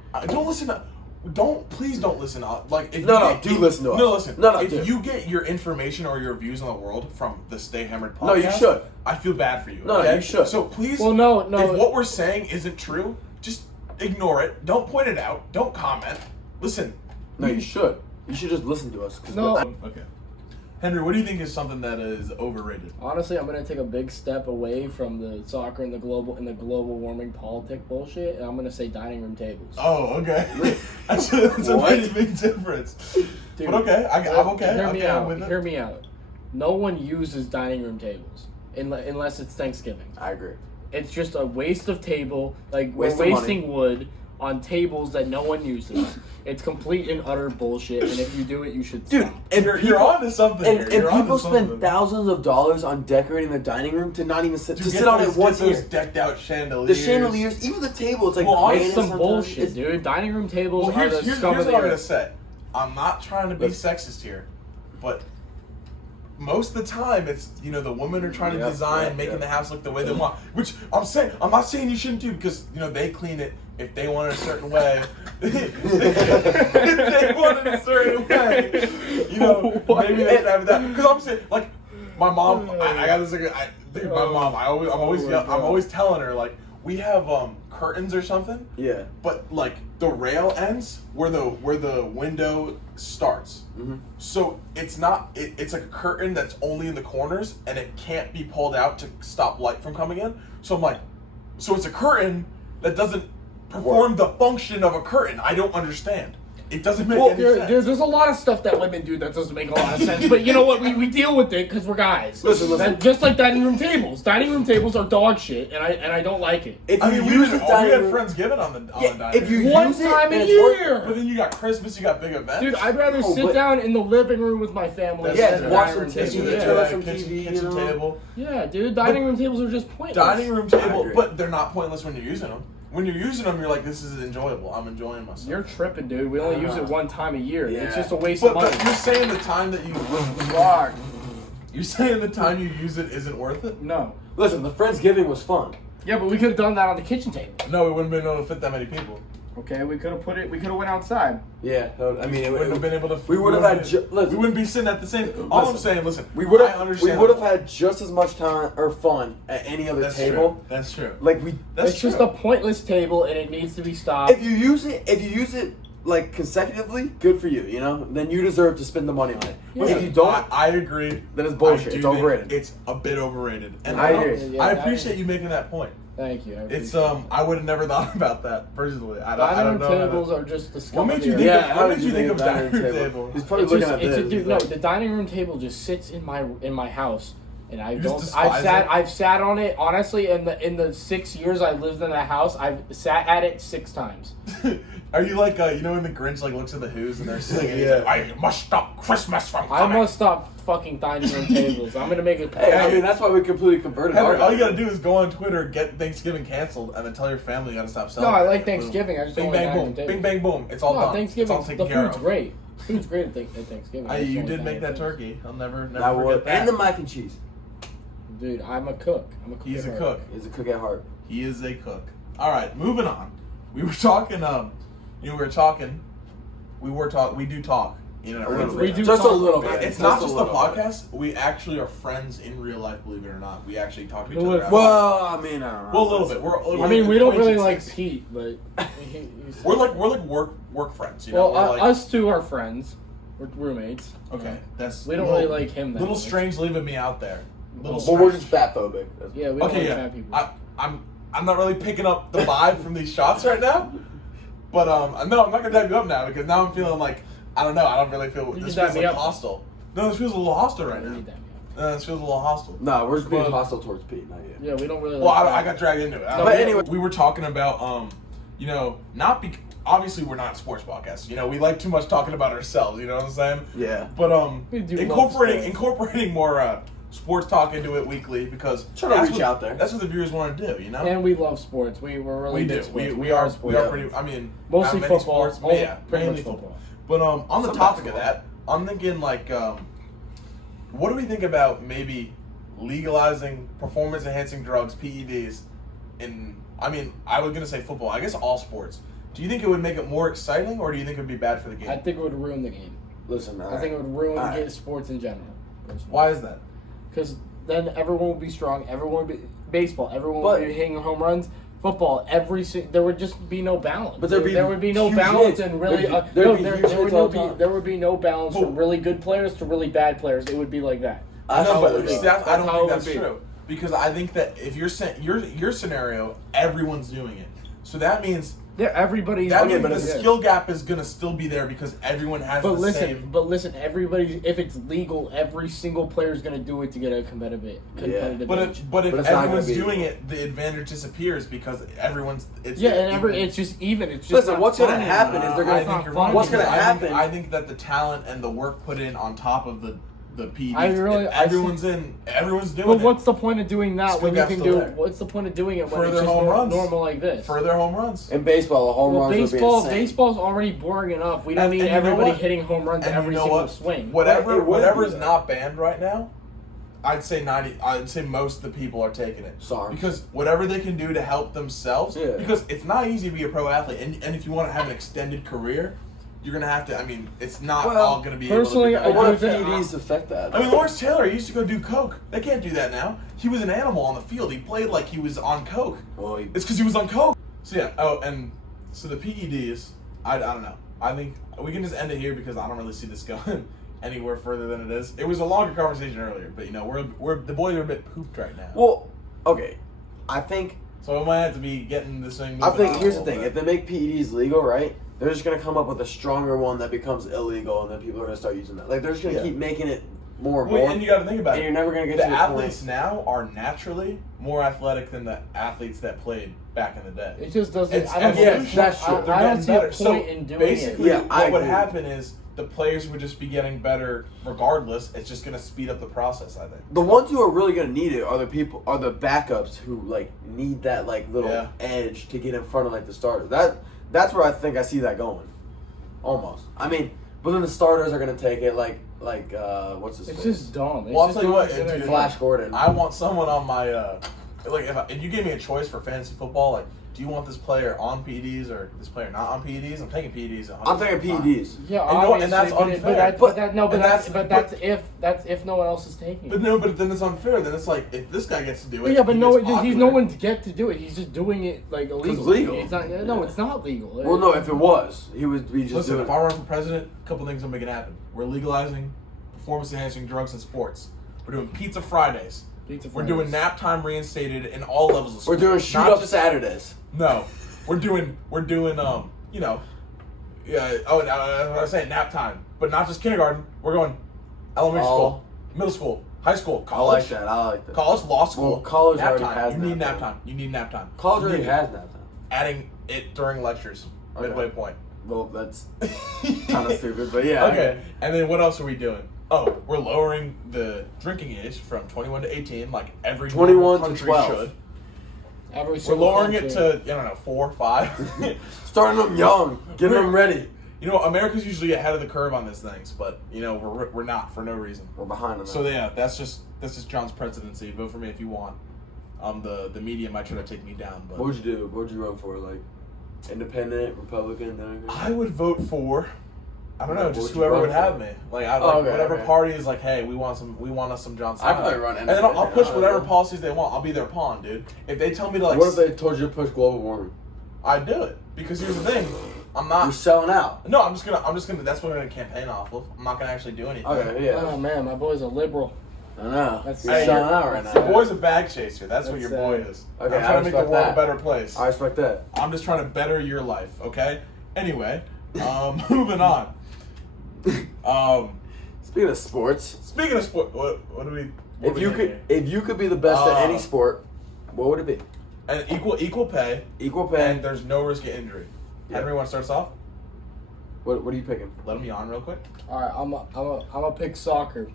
Please don't listen to like if No, you no, get, do listen to us. No, listen. No, if do. you get your information or your views on the world from the Stay Hammered podcast, No, you should. I feel bad for you. No, okay? you should. So please, Well, no. if what we're saying isn't true, just ignore it. Don't point it out. Don't comment. Listen. No, you should. You should just listen to us. 'Cause No. Okay. Henry, what do you think is something that is overrated? Honestly, I'm gonna take a big step away from the soccer and the global warming politic bullshit, and I'm gonna say dining room tables. Oh, okay. that's a What? pretty big difference. Dude, But okay, I'm okay. Hear me I'm out. with it. Hear me out. No one uses dining room tables unless it's Thanksgiving. I agree. It's just a waste of table. Like Waste we're of wasting wood on tables that no one uses. It's complete and utter bullshit. And if you do it, you should Dude, stop. and You're onto something here. And You're onto people spend something. thousands of dollars on decorating their dining room to not even sit Dude, to get sit on those- it once get a those year. decked out chandeliers. The chandeliers, even the table, it's like Well, granite It's some sometimes. bullshit, It's- dude. Dining room tables Well, are the here's scum what of I'm the gonna earth. say. I'm not trying to be sexist here, but most of the time it's the women are trying to Yep, design, yep, making yep. the house look the way they want. Which I'm not saying you shouldn't do because they clean it if they want it a certain way. If they want it a certain way, maybe they should have that. Because I'm saying like my mom, I got this. My mom, I'm always telling her like we have curtains or something. Yeah. But like the rail ends where the window starts. Mm-hmm. So it's not it's like a curtain that's only in the corners and it can't be pulled out to stop light from coming in. So I'm like, so it's a curtain that doesn't perform the function of a curtain. I don't understand. It doesn't make any sense. There's a lot of stuff that women do that doesn't make a lot of sense. But you know what? We deal with it because we're guys. Listen. Just like dining room tables. Dining room tables are dog shit, and I don't like it. If I you mean, use the we dining had room, Friendsgiving on the yeah, dining if you room. One use it time a and it's working- year. But then you got Christmas, you got big events. Dude, I'd rather Oh, sit but- down in the living room with my family. Yeah, than a watch dining room some TV, table. turn Yeah. on some TV, kitchen table. Yeah, dude, dining room tables are just pointless. Dining room I table, agree. but they're not pointless when you're using them. When you're using them, you're like, this is enjoyable. I'm enjoying myself. You're tripping, dude. We only use it one time a year. Yeah. It's just a waste But of money. you're saying the time that you Fuck. you're saying the time you use it isn't worth it? No. Listen, the Friendsgiving was fun. Yeah, but we could have done that on the kitchen table. No, we wouldn't have been able to fit that many people. Okay, we could have We could have went outside. Yeah, I mean, We wouldn't have been able to. We would have had. We wouldn't be sitting at the same. All I'm saying, listen, We would I have. We understand. would have had just as much time or fun at any other That's table. True. That's true. Like we. That's It's just true. a pointless table, and it needs to be stopped. If you use it like consecutively, good for you. Then you deserve to spend the money on it. But Yeah. if you don't, I agree. then it's bullshit. I do It's think overrated. It's a bit overrated, and I I, agree. Yeah, I appreciate you making that point. Thank you. It's I would have never thought about that personally. I Dining don't room know. tables are just the scum What of made you the think? earth. Yeah, how What did made you think of dining room table? He's probably It's looking just, at this. dude, He's no, like, the dining room table just sits in my house And I You just don't. despise it? I've sat on it honestly. In the 6 years I lived in that house, I've sat at it 6 times. Are you like you know when the Grinch like looks at the Who's and they're singing? He's Yeah. like, I must stop Christmas from I coming. must stop fucking dining room tables. I'm gonna make it. Hey, I mean that's why we completely converted. Henry, our all you gotta do is go on Twitter, get Thanksgiving canceled, and then tell your family you gotta stop No, celebrating. I like Thanksgiving. I just Bing don't like bang dining boom, room tables. bing bang boom. It's all No, done. Thanksgiving. It's all The taken care food's of. great. Food's great at Thanksgiving. I just You don't did like make that dining room turkey. I'll never That forget was, that. and the mac and cheese. tables. Dude, I'm a cook. He's a at cook. He's a cook at heart. He is a cook. All right, moving on. We were talking. We were talking. We do talk. You know, A little We bit. do Just talk a little about bit. it. It's Just not a just the little bit. podcast. We actually are friends in real life. Believe it or not, we actually talk to each Well, other. outside. Well, I mean, I don't know. Well, a little bit. We're I mean, we don't really like acquaintances. Pete, but We're like work friends. You know, well, we're like, us two are friends. We're roommates. okay. That's We don't a little- really like him that Little much. strange leaving me out there. Little Well, we're strange. just fat phobic. Yeah, we don't Okay, like yeah. fat people. I'm not really picking up the vibe from these shots right now. But no, I'm not gonna dab you up now because now I'm feeling like I don't know. I don't really feel You this can feels dab me like up. hostile. No, this feels a little hostile right We now. need that, This feels a little hostile. No, we're just being But- hostile towards Pete, not you. yeah, we don't really. Well, like I got dragged into it. No, but anyway- we were talking about you know, not obviously we're not a sports podcast. You know, we like too much talking about ourselves. You know what I'm saying? Yeah. But We do love incorporating more sports talk into it weekly because Try to that's reach what- out there. That's what the viewers want to do. You know. And we love sports. We're really We big do. sports. We are. sports. We are Yeah. pretty. I mean, Mostly not many football. Sports, yeah, pretty mainly much football. But on the Some topic of basketball. that, I'm thinking like, what do we think about maybe legalizing performance-enhancing drugs (PEDs) in? I mean, I was gonna say football. I guess all sports. Do you think it would make it more exciting, or do you think it would be bad for the game? I think it would ruin the game. Listen, I think it would ruin Alright. the sports in general. Why is that? Because then everyone would be strong. Everyone would be baseball. Everyone But- would be hitting home runs. Football. There would just be no balance. But there'd be there would be no huge balance hits. and really. There'd be huge hits all the time. There would be no balance Well- from really good players to really bad players. It would be like that. I know, how but it would be. I That's don't how think it that's would be. true because I think that if you're saying your scenario, everyone's doing it, so that means. Yeah, everybody's. That Okay, means but the it's- skill gap is gonna still be there because everyone has But the listen, same. everybody. If it's legal, every single player is gonna do it to get a competitive But edge. if But it's not gonna everyone's be doing equal. it, the advantage disappears because everyone's. It's Yeah, and equal. it's just even. It's just Listen, not what's gonna fun happen anymore. is they're I gonna. It's think not you're fun wrong. What's gonna because happen- I think that the talent and the work put in on top of the PEDs. I really- if I everyone's doing But it. what's the point of doing that Skill when you gap's can still do? there. What's the point of doing it when Further it's just home runs. normal like this? further home runs? In baseball, the home Well, runs would be insane. baseball's already boring enough. We don't And need you know everybody what? hitting home runs And every you know single what? swing. Whatever But it would whatever be is that. not banned right now, I'd say most of the people are taking it. Sorry. Because whatever they can do to help themselves. Yeah. Because it's not easy to be a pro athlete, and if you want to have an extended career, you're gonna have to. I mean, it's not Well, all gonna be. personally, able to But be what I if do think- PEDs affect that? I mean, Lawrence Taylor used to go do coke. They can't do that now. He was an animal on the field. He played like he was on coke. Well, he- It's because he was on coke. So yeah. Oh, and so the PEDs. I don't know. I think we can just end it here because I don't really see this going anywhere further than it is. It was a longer conversation earlier, but you know we're the boys are a bit pooped right now. well, okay. I think So we might have to be getting this thing. I moving think on here's a the little thing: bit. if they make PEDs legal, right, they're just gonna come up with a stronger one that becomes illegal, and then people are gonna start using that. Like they're just gonna Yeah. keep making it more and Well, more, and you got to think about and it. you're never gonna get The to the athletes point. now are naturally more athletic than the athletes that played back in the day. It just doesn't. It's I don't. yeah, see- that's true. I They're don't getting see a better. point So in doing basically, it. Yeah, I what would agree. happen is the players would just be getting better regardless. It's just going to speed up the process, I think. The ones who are really gonna need it are the backups who like need that like little Yeah. edge to get in front of like the starters. That's where I think I see that going. Almost. I mean, but then the starters are gonna take it like what's his It's face? just dumb. It's Well, I'll just tell you not what, a good dude, idea. Flash Gordon. I want someone on my like if you gave me a choice for fantasy football, like do you want this player on PEDs or this player not on PEDs? I'm taking PEDs. I'm thinking 100% PEDs. Yeah, And no- and obviously, that's but unfair. that's if no one else is taking it. But then it's unfair. Then it's like if this guy gets to do it, Yeah, but he no, gets he's popular. no one to get to do it. He's just doing it like illegal. It's legal. It's not, no, it's not legal. Well, no, if it was, he would be just Listen, doing if I run for president, a couple things will make it happen. We're legalizing performance-enhancing drugs in sports. We're doing Pizza Fridays. Pizza We're Fridays. doing nap time reinstated in all levels of school. We're doing shoot Not up just- Saturdays. No, we're doing you know, yeah. I was saying nap time, but not just kindergarten. We're going elementary All. school, middle school, High school, I like college. that. I like that. College, law school. Well, college nap already time. has You need nap nap time. time. You need nap time. College You already need has that. adding it during lectures. Okay. Midway point. Well, that's kind of stupid, but yeah. Okay. And then what else are we doing? Oh, we're lowering the drinking age from 21 to 18, like every 21 to country 12. should. Every We're single lowering it country. to, I don't know, 4, 5. Starting them young, getting them ready. You know, America's usually ahead of the curve on these things, but you know we're not for no reason. We're behind them. So yeah, that's just John's presidency. Vote for me if you want. The media might try to take me down, but What would you do? What would you run for? Like, independent, Republican? Anything? I would vote for. I don't know, What just would you whoever vote would have for? me. Like I Oh, like okay, whatever okay. party is like, hey, we want us some John Cena. I'd probably run and then I'll independent, push I don't whatever know. policies they want. I'll be their pawn, dude. If they tell me to like, What if they told you to push global warming? I'd do it because here's the thing, I'm You're not. selling out. No, I'm just gonna. That's what I'm gonna campaign off of. I'm not gonna actually do anything. Okay, yeah. Oh man, my boy's a liberal. I know. That's- You're Hey, selling you're- out right that's now. Your boy's a bag chaser. That's what your That's, boy uh, is. Okay, I'm I trying to make the respect world that. a better place. I respect that. I'm just trying to better your life. Okay. Anyway, moving on. Speaking of sports, Speaking of sport, what do we? What if do you we could, think if you could be the best at any Uh, sport, what would it be? here? And equal pay, Equal and pay. there's no risk of injury. Yeah. Henry, want to start us off? What are you picking? Let him yawn real quick. All right, I'm a pick soccer.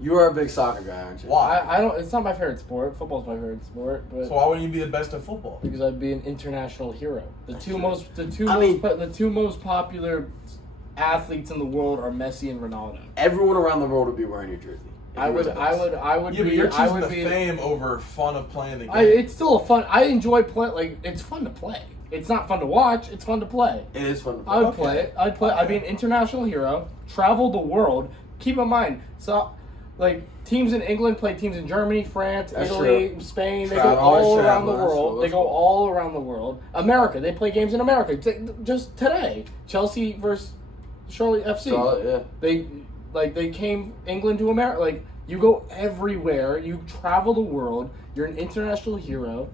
You are a big soccer guy, aren't you? Why? I don't. It's not my favorite sport. Football's my favorite sport, but So why wouldn't you be the best at football? because I'd be an international hero. The two most popular athletes in the world are Messi and Ronaldo. Everyone around the world would be wearing your jersey. If I you were would the best. Yeah, but be. you're I choosing would the be. fame over fun of playing the game. It's still a fun. I enjoy playing. Like it's fun to play. It's not fun to watch. It's fun to play. It is fun to play. I would Okay. play it. I'd play. I'd be an international hero. Travel the world. Keep in mind, so like teams in England play teams in Germany, France, That's Italy, true. Spain. They Travel, go all travel, around the that's world. cool, They that's go cool. all around the world. America. They play games in America. Just today, Chelsea versus Charlotte FC. Charlotte, yeah. They came England to America. Like you go everywhere. You travel the world. You're an international hero.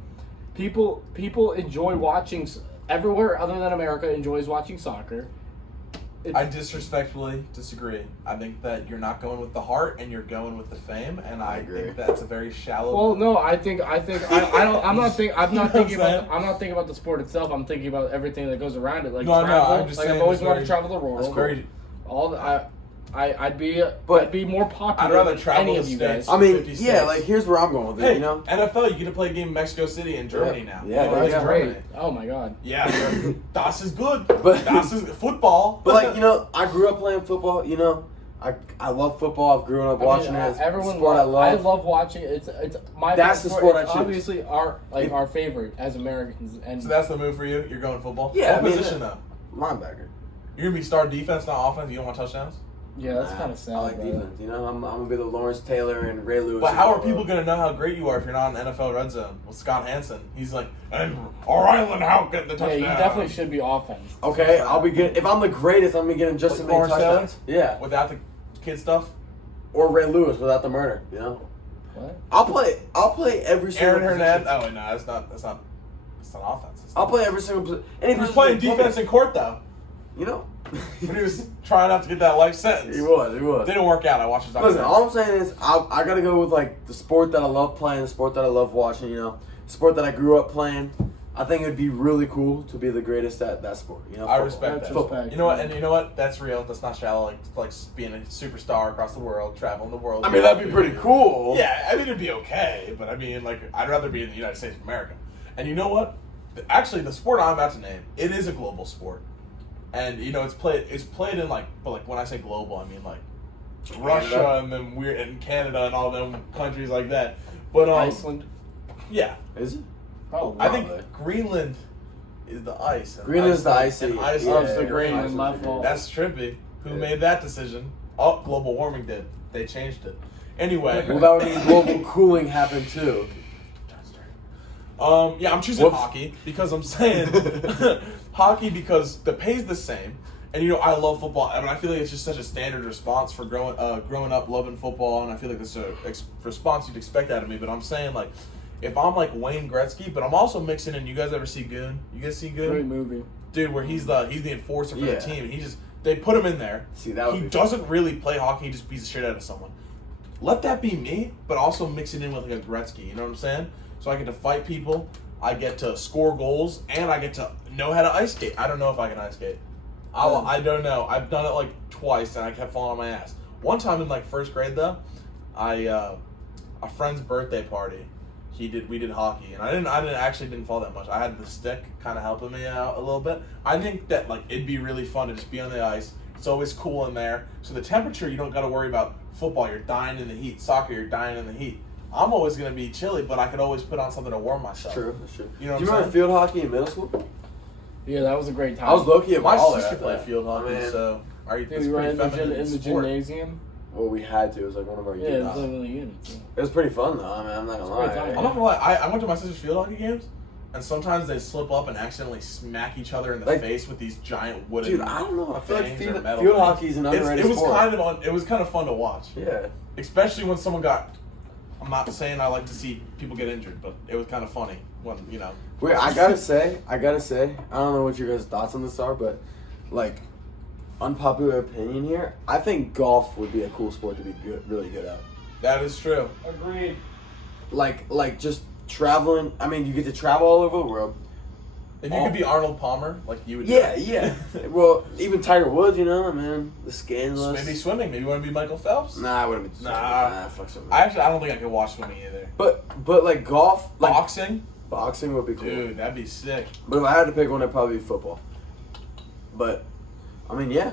People enjoy watching everywhere other than America enjoys watching soccer. I disrespectfully disagree. I think that you're not going with the heart and you're going with the fame, and I agree. think that's a very shallow. Well, no, I don't. I'm not thinking You know what I'm I'm not thinking about the sport itself. I'm thinking about everything that goes around it. Like No, travel. I'm just like saying I've always it's wanted to very- travel the world. It's very. All the, I'd be more popular. I'd rather than travel any the of you states. guys. I mean, 50 yeah, states. like here's where I'm going with it, Hey, you know? NFL, you get to play a game in Mexico City and Germany now. Yeah, You know, that's it's great. Germany. Oh my god. Yeah, das is good. But- Das is football. But like, you know, I grew up playing football, you know? I love football. I've grown up watching it. It's a sport I love. I love watching it. It's my. That's favorite the sport I It's choose. obviously our favorite as Americans, and So that's the move for you. You're going football. Yeah, What I mean, position though? Linebacker. You're gonna be star defense, not offense. You don't want touchdowns. yeah, that's Nah, kind of sad. I like bro. defense, you know? I'm gonna be the Lawrence Taylor and Ray Lewis. But of how the are people world. gonna know how great you are if you're not in NFL red zone with Scott Hansen? He's like, and Rylan Howe getting the Yeah, touchdown. you definitely should be offense. Okay, I'll be getting. If I'm the greatest, I'm gonna be getting just as Like many Lawrence touchdowns. Yeah, Without the kid stuff. or Ray Lewis without the murder. You know, What? I'll play every single. Aaron Hernandez. position. Oh wait, no, that's not offense. It's I'll play every single. Any He was position playing they put defense me. in court though. You know, When he was trying not to get that life sentence. He was. Didn't work out. I watched his Listen, documentary. all I'm saying is I gotta go with like the sport that I love playing, the sport that I love watching. You know, sport that I grew up playing. I think it'd be really cool to be the greatest at that sport. You know, I football. respect that. Respect. You know what? And you know what? That's real. That's not shallow. Like being a superstar across the world, traveling the world. I mean, that'd be pretty cool. Yeah, I mean it'd be okay, but I mean, like, I'd rather be in the United States of America. And you know what? Actually, the sport I'm about to name, it is a global sport, and you know it's played in like, but like when I say global, I mean like Russia and then and Canada and all them countries like that. But Iceland. yeah, Is it? Oh, I think Probably. Greenland is the ice. and Greenland's the Iceland- icy. and Iceland Oh, is so the Greenland, ice. my fault. That's trippy. Who Yeah. made that decision? Oh, global warming did. They changed it. Anyway. Well, that would mean global cooling happened too. Yeah, I'm choosing Whoops. hockey because I'm saying hockey because the pay's the same, and you know I love football. I mean, I feel like it's just such a standard response for growing up loving football, and I feel like it's a response you'd expect out of me. But I'm saying like, if I'm like Wayne Gretzky, but I'm also mixing in. You guys ever see Goon? You guys see Goon? Great movie. Dude, where he's the enforcer for Yeah. the team, and they put him in there. See, that would He be doesn't really play hockey; he just beats the shit out of someone. let that be me, but also mix it in with like a Gretzky. You know what I'm saying? So I get to fight people, I get to score goals, and I get to know how to ice skate. I don't know if I can ice skate. I don't know. I've done it like twice, and I kept falling on my ass. One time in like first grade though, a friend's birthday party. We did hockey, and I didn't fall that much. I had the stick kind of helping me out a little bit. I think that like it'd be really fun to just be on the ice. It's always cool in there. So the temperature, you don't got to worry about. Football, you're dying in the heat. Soccer, you're dying in the heat. I'm always gonna be chilly, but I could always put on something to warm myself. That's true. You know Do you what I'm remember field hockey in middle school? Yeah, that was a great time. I was low-key a My baller sister at played that. field hockey, Man. so Dude, we were in the gymnasium. Well, we had to. It was like one of our Yeah, it units. was literally units. Yeah. It was pretty fun though. I mean, I'm not gonna It's a great lie. time. I'm not gonna lie. I went to my sister's field hockey games, and sometimes they slip up and accidentally smack each other in the Like, face with these giant wooden. Dude, I don't know. I feel like things or metal field things. hockey is an underrated It was sport. it was kind of fun to watch, Yeah. especially when someone got. I'm not saying I like to see people get injured, but it was kind of funny when Wait, I gotta say, I don't know what your guys' thoughts on this are, but like, unpopular opinion here, I think golf would be a cool sport to be really good at. That is true. Agreed. Like just traveling. I mean, you get to travel all over the world. If you could be Arnold Palmer, like you would. Yeah, do. yeah. Well, even Tiger Woods, you know, man, the scandalous. Maybe swimming. Maybe you want to be Michael Phelps. Nah, I wouldn't be. Nah. Fuck swimming. I don't think I could watch swimming either. But like golf, like Boxing, would be cool. dude, that'd be sick. But if I had to pick one, it'd probably be football. But, I mean, yeah.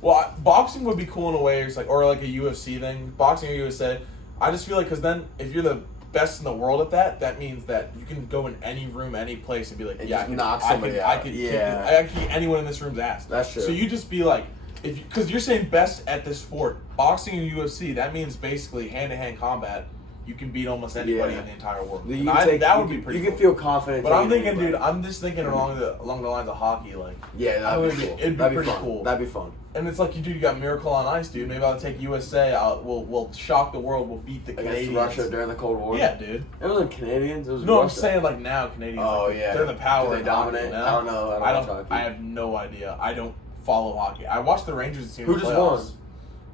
Well, boxing would be cool in a way, it's like like a UFC thing. Boxing or USA. I just feel like because then if you're the best in the world at that, that means that you can go in any room, any place, and be like, And yeah, just knock somebody out. I could kick anyone in this room's ass. That's true. So you just be like, because you're saying best at this sport, boxing and UFC, that means basically hand-to-hand combat. You can beat almost anybody in the entire world. That would be pretty. You cool. can feel confident. But I'm thinking, dude, I'm just thinking along the lines of hockey, like. Yeah, that'd be cool. It'd be pretty fun. cool. That'd be fun. And it's like, you got Miracle on Ice, dude. Maybe I'll take USA. We'll shock the world. We'll beat the Against Canadians. Russia during the Cold War. Yeah, dude. It wasn't Canadians. It was No, Russia. I'm saying like now Canadians. Oh, like, yeah. they're the power. Do they in hockey dominate? now. I don't know. I don't watch hockey. I have no idea. I don't follow hockey. I watched the Rangers team. Who just playoffs. won?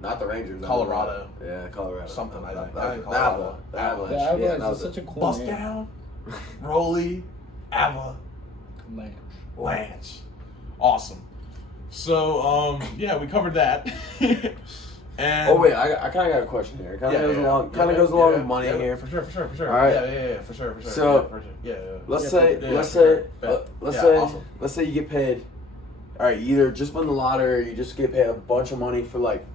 Not the Rangers. Colorado. Yeah, Colorado. Something, I think. The I think Colorado. Avalanche. The Yeah, Avalanche that is was such it. a cool Bust name. down. Rolly. Ava. Lanch. Awesome. So, yeah, we covered that. And Oh wait, I kind of got a question here. It kind of goes along with money here. For sure. All right. Yeah, for sure. So, yeah. Let's Yeah, say, yeah, let's for say, sure. let's Yeah, say, awesome. let's say you get paid. All right, you either just win the lottery, or you just get paid a bunch of money for like,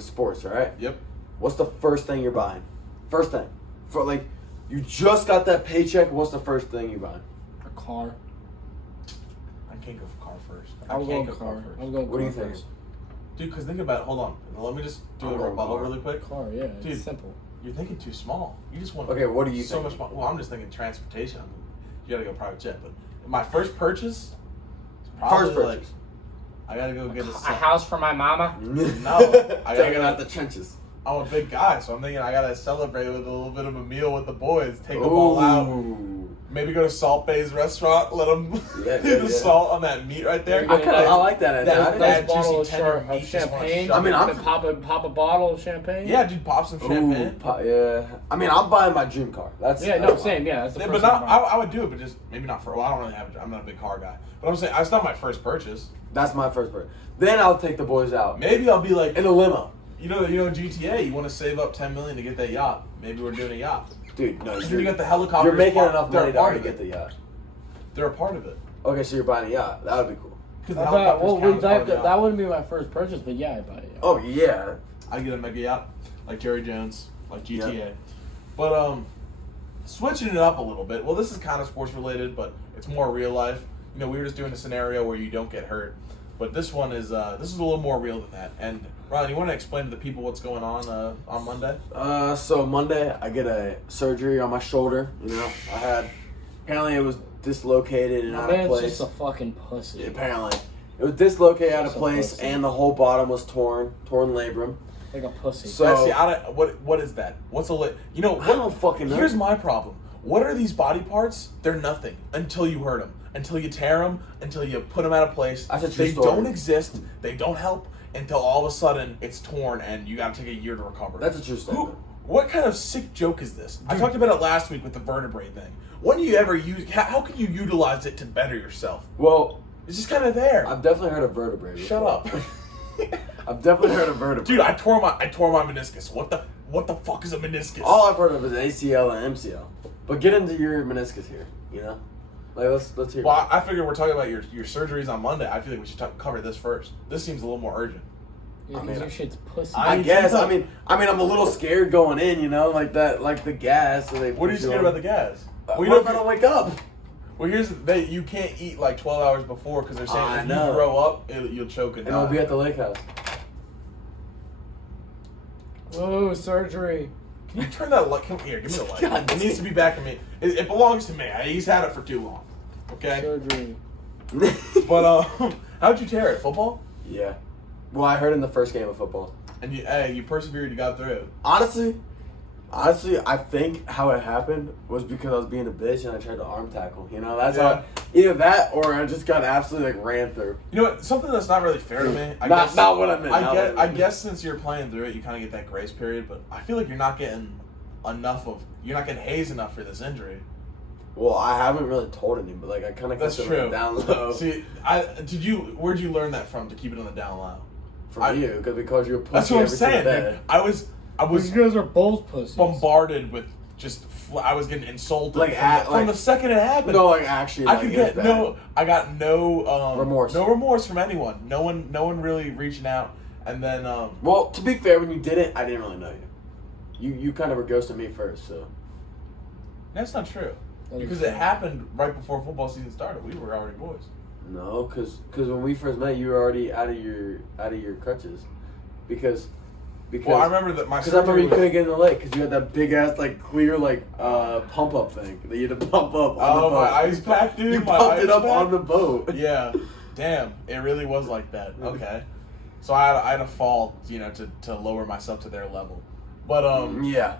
sports. All right. Yep. What's the first thing you're buying? First thing, for like, you just got that paycheck. What's the first thing you're buying? A car. I can't go for car first. I'll can't go car. first. I'll go What do you car think? first. Dude, because think about it. Hold on. Let me just do I'll a go rebuttal car. really quick. Car, yeah. It's Dude. simple. You're thinking too small. You just want Okay, what do you so think? much. Well, I'm just thinking transportation. You gotta go private jet. But my first purchase, is probably First purchase. I gotta go get A house for my mama. No, I gotta Taking go- out the trenches. I'm a big guy, so I'm thinking I gotta celebrate with a little bit of a meal with the boys. Take them all out. Ooh. Maybe go to Salt Bay's restaurant. Let them Yeah, do yeah, the yeah. salt on that meat right there. I like that. That- Nice juicy bottle of, tender meat of just wanna champagne. shove I mean, I'm- pop a bottle of champagne. Yeah, dude, pop some champagne. Yeah. I mean, I'm buying my dream car. That's Same. Yeah, that's the Yeah, first but not, thing. I would do it, but just maybe not for. Well, I don't really have. I'm not a big car guy, but I'm saying it's not my first purchase. That's my first purchase. Then I'll take the boys out Maybe I'll be like, in a limo. you know, GTA. You want to save up $10 million to get that yacht. Maybe we're doing a yacht. Dude, no, You got the helicopter. you're making enough money to already get the yacht. They're a part of it. Okay, so you're buying a yacht. That would be cool. Because the helicopters count as part of the yacht. that wouldn't be my first purchase, but yeah, I'd buy it. Oh yeah. I get a mega yacht, like Jerry Jones, like GTA. Yep. But switching it up a little bit. Well, this is kind of sports related, but it's more real life. You know, we were just doing a scenario where you don't get hurt, but this one is a little more real than that. And Rylan, you want to explain to the people what's going on Monday? So Monday I get a surgery on my shoulder. Apparently it was dislocated and My out of man's place. just a fucking pussy. Apparently, it was dislocated out of Just a place, pussy. and the whole bottom was torn labrum. Like a pussy. So- See, what is that? What's a You know, I don't fucking know. Here's my problem. What are these body parts? They're nothing until you hurt them, until you tear them, until you put them out of place. That's a true They story. don't exist. They don't help. until all of a sudden it's torn and you got to take a year to recover. That's a true statement. What kind of sick joke is this? I talked about it last week with the vertebrae thing. When do you ever use? How can you utilize it to better yourself? Well, it's just kind of there. I've definitely heard of vertebrae before. Shut up. I've definitely heard of vertebrae. Dude, I tore my meniscus. What the fuck is a meniscus? All I've heard of is ACL and MCL. But get into your meniscus here, you know? Like, let's hear. Well, I figured we're talking about your surgeries on Monday. I feel like we should cover this first. This seems a little more urgent. Yeah, because your shit's pussy. I guess. I mean, I'm a little scared going in, you know, like that, like the gas. So they What are you scared about the gas? What if I don't wake up? Well, you can't eat like 12 hours before because they're saying if you throw up, you'll choke and And I'll be at the lake house. Whoa, surgery. Can you turn that light? Come here, give me the light. God It needs to be back to me. It belongs to me. He's had it for too long. Okay. Surgery. But how'd you tear it? Football? Yeah. Well, I heard in the first game of football. And you persevered. You got through it. Honestly, I think how it happened was because I was being a bitch and I tried to arm tackle. You know, that's how. Either that or I just got absolutely like ran through. You know what? Something that's not really fair to me. Not what I meant. I guess since you're playing through it, you kind of get that grace period. But I feel like you're not getting hazed enough for this injury. Well, I haven't really told any, but like I kind of kept it down low. See, where'd you learn that from to keep it on the down low? From you, because you were pussy. That's what I'm every saying. single day. I was You guys are both pussies. bombarded with just. I was getting insulted Like, from the second it happened. No, like actually, I like, could it was get bad. I got no remorse. No remorse from anyone. No one really reaching out. And then Well, to be fair, when you did it, I didn't really know you. You kind of were ghosting me first, so. that's not true. That is Because true. it happened right before football season started. We were already boys. No, because when we first met, you were already out of your crutches, because Well, I remember that my because I remember surgery you couldn't get in the lake because you had that big ass like clear like pump up thing that you had to pump up on the boat. my ice pack, dude. You my pumped ice it up pack? on the boat. Yeah, damn, it really was like that. Okay, so I had to fall, to lower myself to their level. But Yeah.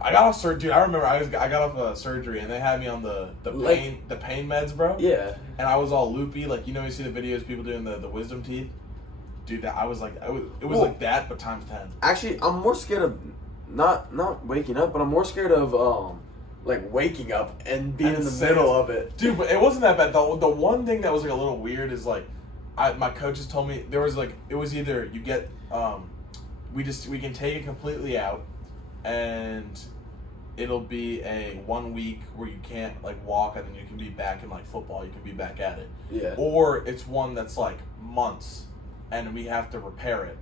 I got off surgery. Dude, I remember I got off surgery and they had me on the pain meds, bro. Yeah. And I was all loopy, like you see the videos people doing the wisdom teeth. Dude, I was like, it was like that, but times 10. Actually, I'm more scared of not waking up, but I'm more scared of like waking up and being in the middle of it. Dude, but it wasn't that bad. The one thing that was like a little weird is like, my coaches told me there was like it was either you get we can take it completely out, and it'll be a 1 week where you can't like walk, and then you can be back in like football. You can be back at it. Yeah. Or it's one that's like months, and we have to repair it.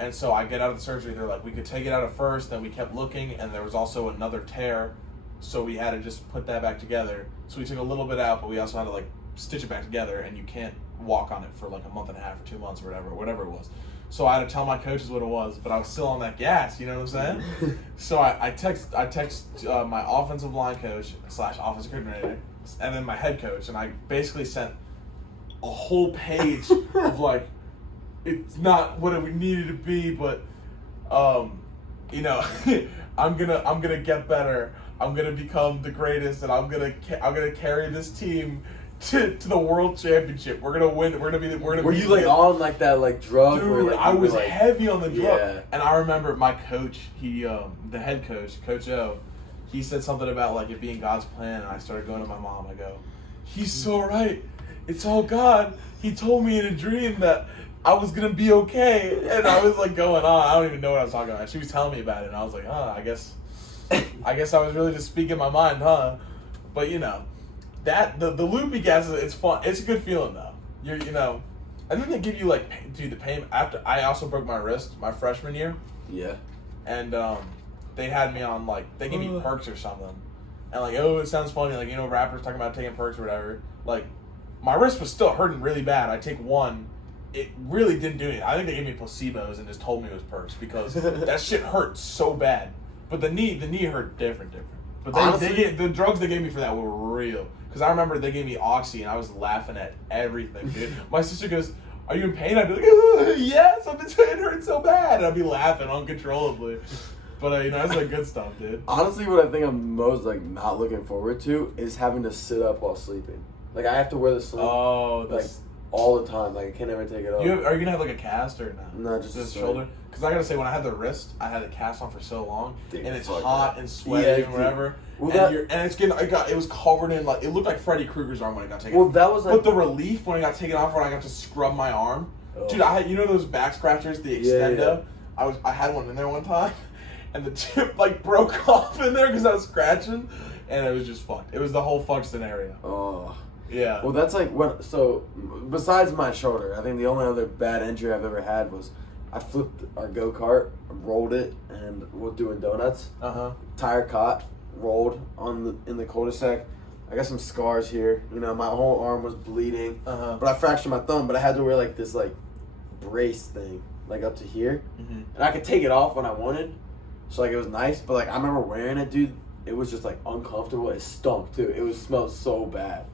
And so I get out of the surgery. They're like, we could take it out at first. Then we kept looking, and there was also another tear, so we had to just put that back together. So we took a little bit out, but we also had to like stitch it back together, and you can't walk on it for like a month and a half or 2 months or whatever it was. So I had to tell my coaches what it was, but I was still on that gas. You know what I'm saying? So I text my offensive line coach / offensive coordinator, and then my head coach, and I basically sent a whole page of like, it's not what it needed to be, but I'm gonna get better. I'm gonna become the greatest, and I'm gonna carry this team to the world championship. We're gonna win. We're gonna be. Were you like on like that like drug? Dude, where, like, I you were, was like, heavy on the drug. Yeah. And I remember my coach, the head coach, Coach O, he said something about like it being God's plan, and I started going to my mom. I go, he's so right. It's all God. He told me in a dream that I was gonna be okay, and I was like going on. I don't even know what I was talking about. She was telling me about it, and I was like, I guess I was really just speaking my mind, huh? But that the loopy gas, it's fun. It's a good feeling though. And then they give you like, the pain after. I also broke my wrist my freshman year. Yeah. And they had me on like, they gave me perks or something, and like, it sounds funny, like rappers talking about taking perks or whatever. Like, my wrist was still hurting really bad. I take one. It really didn't do anything. I think they gave me placebos and just told me it was perks because that shit hurt so bad. But the knee hurt different. But the drugs they gave me for that were real. Because I remember they gave me Oxy, and I was laughing at everything, dude. My sister goes, "Are you in pain?" I'd be like, "Yes, it hurts so bad." And I'd be laughing uncontrollably. But that's like good stuff, dude. Honestly, what I think I'm most like not looking forward to is having to sit up while sleeping. Like I have to wear the sleep. Oh, like all the time. Like I can't ever take it off. Are you gonna have like a cast or not? No, just Just the shoulder. Because I gotta say, when I had the wrist, I had a cast on for so long, Dude, and it's fuck hot that. and sweaty Yeah, and dude. whatever. Well, And it's getting. It was covered in like it looked like Freddy Krueger's arm when it got taken. Well, off. that was like. But the relief when it got taken off, when I got to scrub my arm, Oh. dude, I had those back scratchers, the Yeah, Extendo. yeah. I had one in there one time, and the tip like broke off in there because I was scratching, and it was just fucked. It was the whole fuck scenario. Oh. Yeah. Well, that's like what. So, besides my shoulder, I think the only other bad injury I've ever had was I flipped our go kart, rolled it, and we're doing donuts. Tire caught, rolled in the cul-de-sac. I got some scars here. You know, my whole arm was bleeding. But I fractured my thumb. But I had to wear like this like brace thing, like up to here, and I could take it off when I wanted. So like it was nice. But like I remember wearing it, dude. It was just like uncomfortable. It stunk too. It smelled so bad.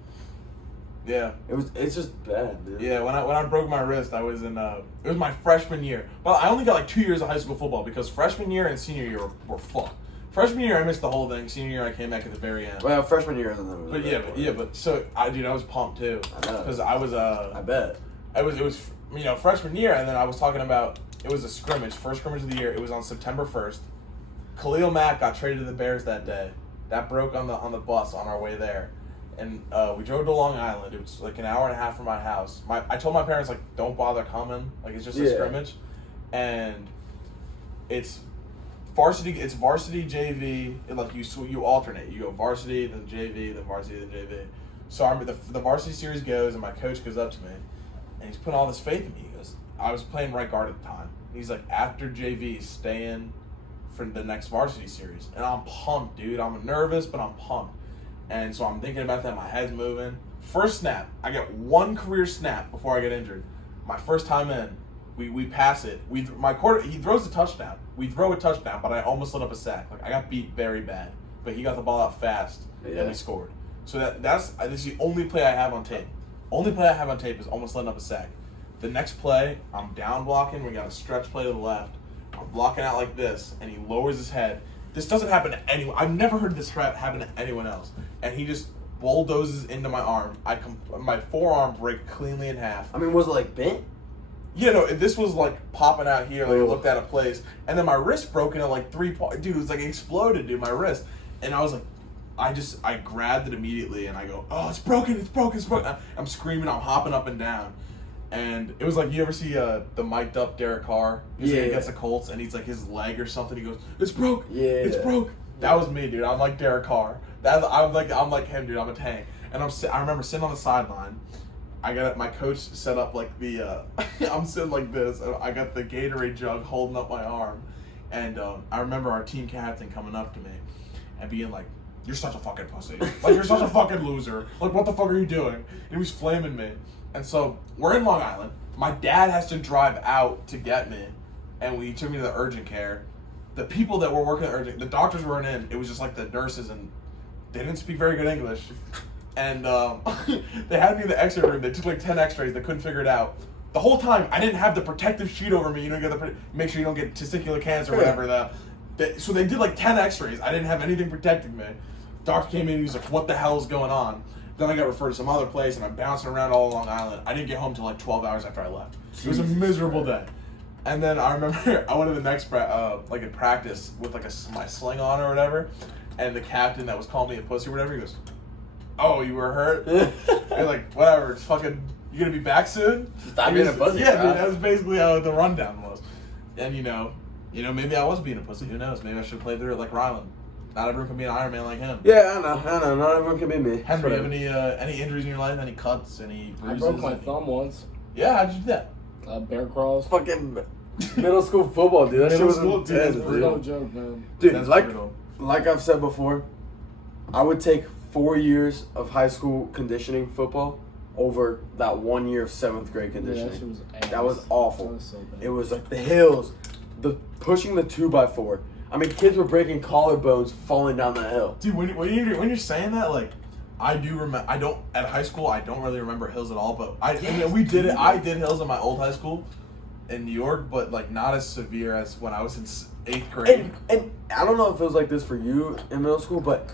Yeah. It's just bad, dude. Yeah, when I broke my wrist, I was in it was my freshman year. Well, I only got like 2 years of high school football because freshman year and senior year were fucked. Freshman year I missed the whole thing. Senior year I came back at the very end. Well, freshman year and then. But so I was pumped too I know. because I was I bet. it was freshman year, and then I was talking about it was a scrimmage, first scrimmage of the year. It was on September 1st. Khalil Mack got traded to the Bears that day. That broke on the bus on our way there. And we drove to Long Island. It was like an hour and a half from my house. I told my parents, like, don't bother coming. Like, it's just a scrimmage. And it's varsity JV. And like, you alternate. You go varsity, then JV, then varsity, then JV. So I remember the varsity series goes, and my coach goes up to me. And he's putting all this faith in me. He goes, I was playing right guard at the time. He's like, after JV, stay in for the next varsity series. And I'm pumped, dude. I'm nervous, but I'm pumped. And so I'm thinking about that. My head's moving. First snap. I get one career snap before I get injured. My first time in, we pass it. He throws a touchdown. We throw a touchdown, but I almost let up a sack. Like I got beat very bad, but he got the ball out fast and we scored. So this is the only play I have on tape. Only play I have on tape is almost letting up a sack. The next play, I'm down blocking. We got a stretch play to the left. I'm blocking out like this, and he lowers his head. This doesn't happen to anyone. I've never heard this happen to anyone else. And he just bulldozes into my arm. My forearm break cleanly in half. I mean, was it like bent? Yeah, no, this was like popping out here. Like, I Oh. looked out of place. And then my wrist broke into like 3 parts. Dude, it was like exploded, dude, my wrist. And I was like, I grabbed it immediately and I go, oh, it's broken, it's broken, it's broken. I'm screaming, I'm hopping up and down. And it was like, you ever see the mic'd up Derek Carr? He's like against the Colts, and he's like his leg or something. He goes, "It's broke, it's broke." That was me, dude. I'm like Derek Carr. I'm like him, dude. I'm a tank. And I remember sitting on the sideline. I got my coach set up like the. I'm sitting like this. And I got the Gatorade jug holding up my arm, and I remember our team captain coming up to me, and being like, "You're such a fucking pussy. Like you're such a fucking loser. Like what the fuck are you doing?" And he was flaming me. And so we're in Long Island. My dad has to drive out to get me, and we took me to the urgent care. The people that were working at urgent, the doctors weren't in. It was just like the nurses, and they didn't speak very good English. And they had me in the X-ray room. They took like 10 X-rays. They couldn't figure it out. The whole time, I didn't have the protective sheet over me. You know, you got make sure you don't get testicular cancer or whatever. So they did like 10 X-rays. I didn't have anything protecting me. Doctor came in. He was like, "What the hell is going on?" Then I got referred to some other place, and I'm bouncing around all Long Island. I didn't get home till like 12 hours after I left. It was a miserable day. And then I remember I went to the next like in practice with like my sling on or whatever, and the captain that was calling me a pussy or whatever, he goes, "Oh, you were hurt?" And like, whatever, it's fucking, you gonna be back soon? Stop being a pussy. Yeah, dude, that was basically how the rundown was. And you know, maybe I was being a pussy. Who knows? Maybe I should play through it like Rylan. Not everyone can be an Iron Man like him. Yeah, I know. Not everyone can be me. Henry, you have any injuries in your life? Any cuts? Any bruises? I broke my thumb once. Yeah, how'd you do that? Bear crawls. Fucking middle school football, dude. That shit Middle was school, dude, intense, that's dude. No joke, man. Dude, That's like brutal. like I've said before, I would take 4 years of high school conditioning football over that 1 year of 7th grade Yeah, conditioning. that shit was ass. That was awful. That was so bad. It was like the hills, the pushing the 2x4. I mean, kids were breaking collarbones falling down that hill. Dude, when you're saying that, like, I do remember. I don't at high school. I don't really remember hills at all. But I mean, we did it. I did hills in my old high school in New York, but like not as severe as when I was in 8th grade. And I don't know if it was like this for you in middle school, but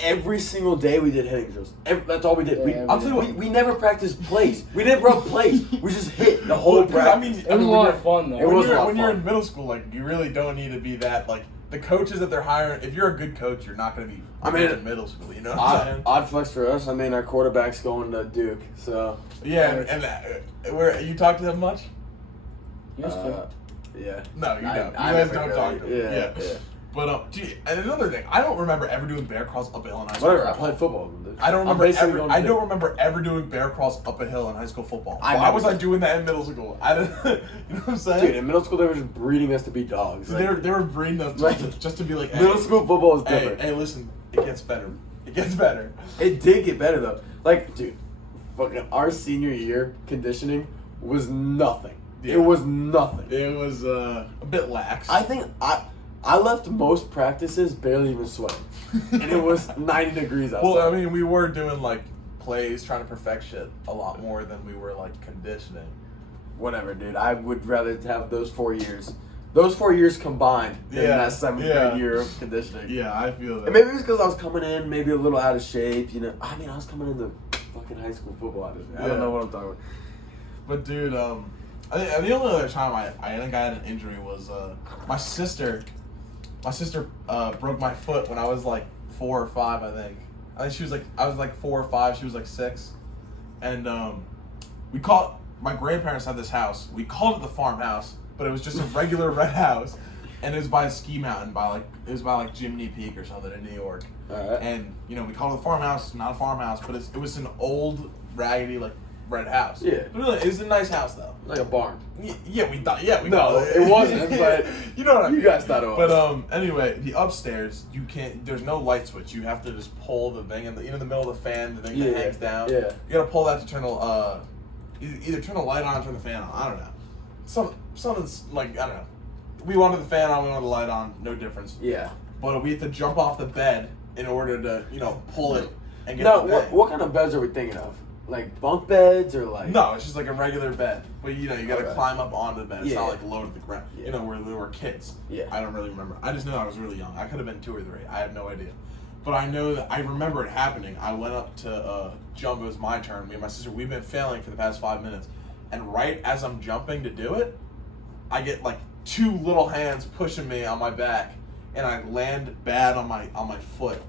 every single day we did hitting drills. That's all we did. Yeah, I'll tell you what. We never practiced plays. We didn't run plays. We just hit the whole Dude, practice. It was a lot of fun though. It was a lot of when you're fun. in middle school, like you really don't need to be that like the coaches that they're hiring. If you're a good coach, you're not going to be. In middle school, you know what I'm saying? Odd flex for us. I mean, our quarterback's going to Duke, so Yeah, where you talk to him much? Used to. yeah. No, you don't. You I guys never don't talk to him. Yeah. But and another thing, I don't remember ever doing bear crawls up a hill in high school. Whatever. I played football with them, dude. I don't I'm remember basically ever. going to I Duke. don't remember ever doing bear crawls up a hill in high school football. I Why never was I did. doing that in middle school? I didn't. You know what I'm saying? Dude, in middle school they were just breeding us to be dogs. they were breeding us just to be like, hey, middle school football is Hey, different. hey, listen, it gets better. It gets better. It did get better though. Like, dude, fucking our senior year conditioning was nothing. Yeah. It was nothing. It was a bit lax. I think I left most practices barely even sweating, and it was 90 degrees outside. Well, I mean, we were doing like plays, trying to perfect shit a lot more than we were like conditioning. Whatever, dude. I would rather have those 4 years. Those 4 years combined than that seventh grade year of conditioning. Yeah, I feel that. And maybe it was because I was coming in maybe a little out of shape, you know. I mean, I was coming into fucking high school football out of shape. I don't Yeah. know what I'm talking about. But dude, I think the only other time I think I had an injury was my sister. My sister broke my foot when I was like 4 or 5, I think. I was like 4 or 5. She was like 6, and my grandparents had this house. We called it the farmhouse, but it was just a regular red house, and it was by a ski mountain, it was by Jiminy Peak or something in New York. All right. And we called it a farmhouse, not a farmhouse, but it was an old raggedy red house. Yeah. But really, it was a nice house though. Like a barn. Yeah, we thought. Yeah, we No, thought it wasn't, but you know what I mean. you guys thought it was. But anyway, the upstairs you can't. There's no light switch. You have to just pull the thing in the middle of the fan, the thing that hangs down. Yeah. You gotta pull that to turn either turn the light on or turn the fan on. I don't know. Something's like I don't know. We wanted the fan on, we wanted the light on. No difference. Yeah. But we had to jump off the bed in order to pull it and get No, the bed. what kind of beds are we thinking of? Like bunk beds or like? No, it's just like a regular bed. But you gotta Okay. climb up onto the bed. It's Yeah. not like low to the ground. Yeah. Where we were kids. Yeah. I don't really remember. I just know I was really young. I could have been 2 or 3. I have no idea. But I know that I remember it happening. I went up to jump. It was my turn. Me and my sister, we've been failing for the past 5 minutes. And right as I'm jumping to do it, I get like 2 little hands pushing me on my back, and I land bad on my foot.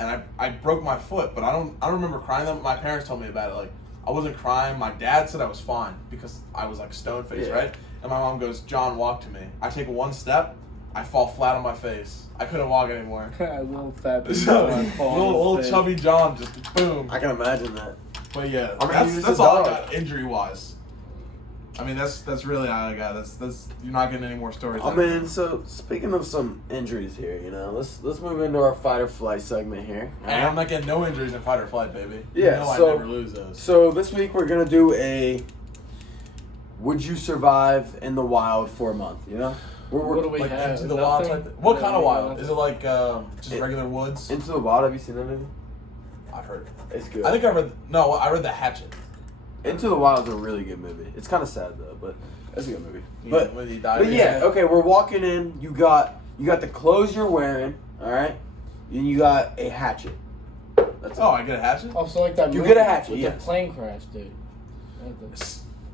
And I broke my foot, but I don't remember crying. My parents told me about it. Like I wasn't crying. My dad said I was fine because I was like stone faced, Yeah. right? And my mom goes, "John, walk to me." I take 1 step, I fall flat on my face. I couldn't walk anymore. Little fat baby So, John falling little off the chubby John just boom. I can imagine that. But yeah, I mean, he was that's a all I dog. got injury wise. I mean that's really all I got. That's you're not getting any more stories. I mean, so speaking of some injuries here, let's move into our fight or flight segment here. And I'm not getting no injuries in fight or flight, baby. Yeah, I so- never lose those. So this week we're gonna do a would you survive in the wild for a month? What do we Like have? into the wild Nothing? type. What kind of No, wild? nothing. Is it like just It- regular woods? Into the Wild. Have you seen that movie? I've heard. It's good. I think I read the Hatchet. Into the Wild is a really good movie. It's kind of sad though, but it's a good movie. But When he died. But yeah, okay, we're walking in. You got the clothes you're wearing, all right, and you got a hatchet. That's Oh, I get a hatchet. Oh, so like that You movie get a hatchet, with yes. the plane crash, dude.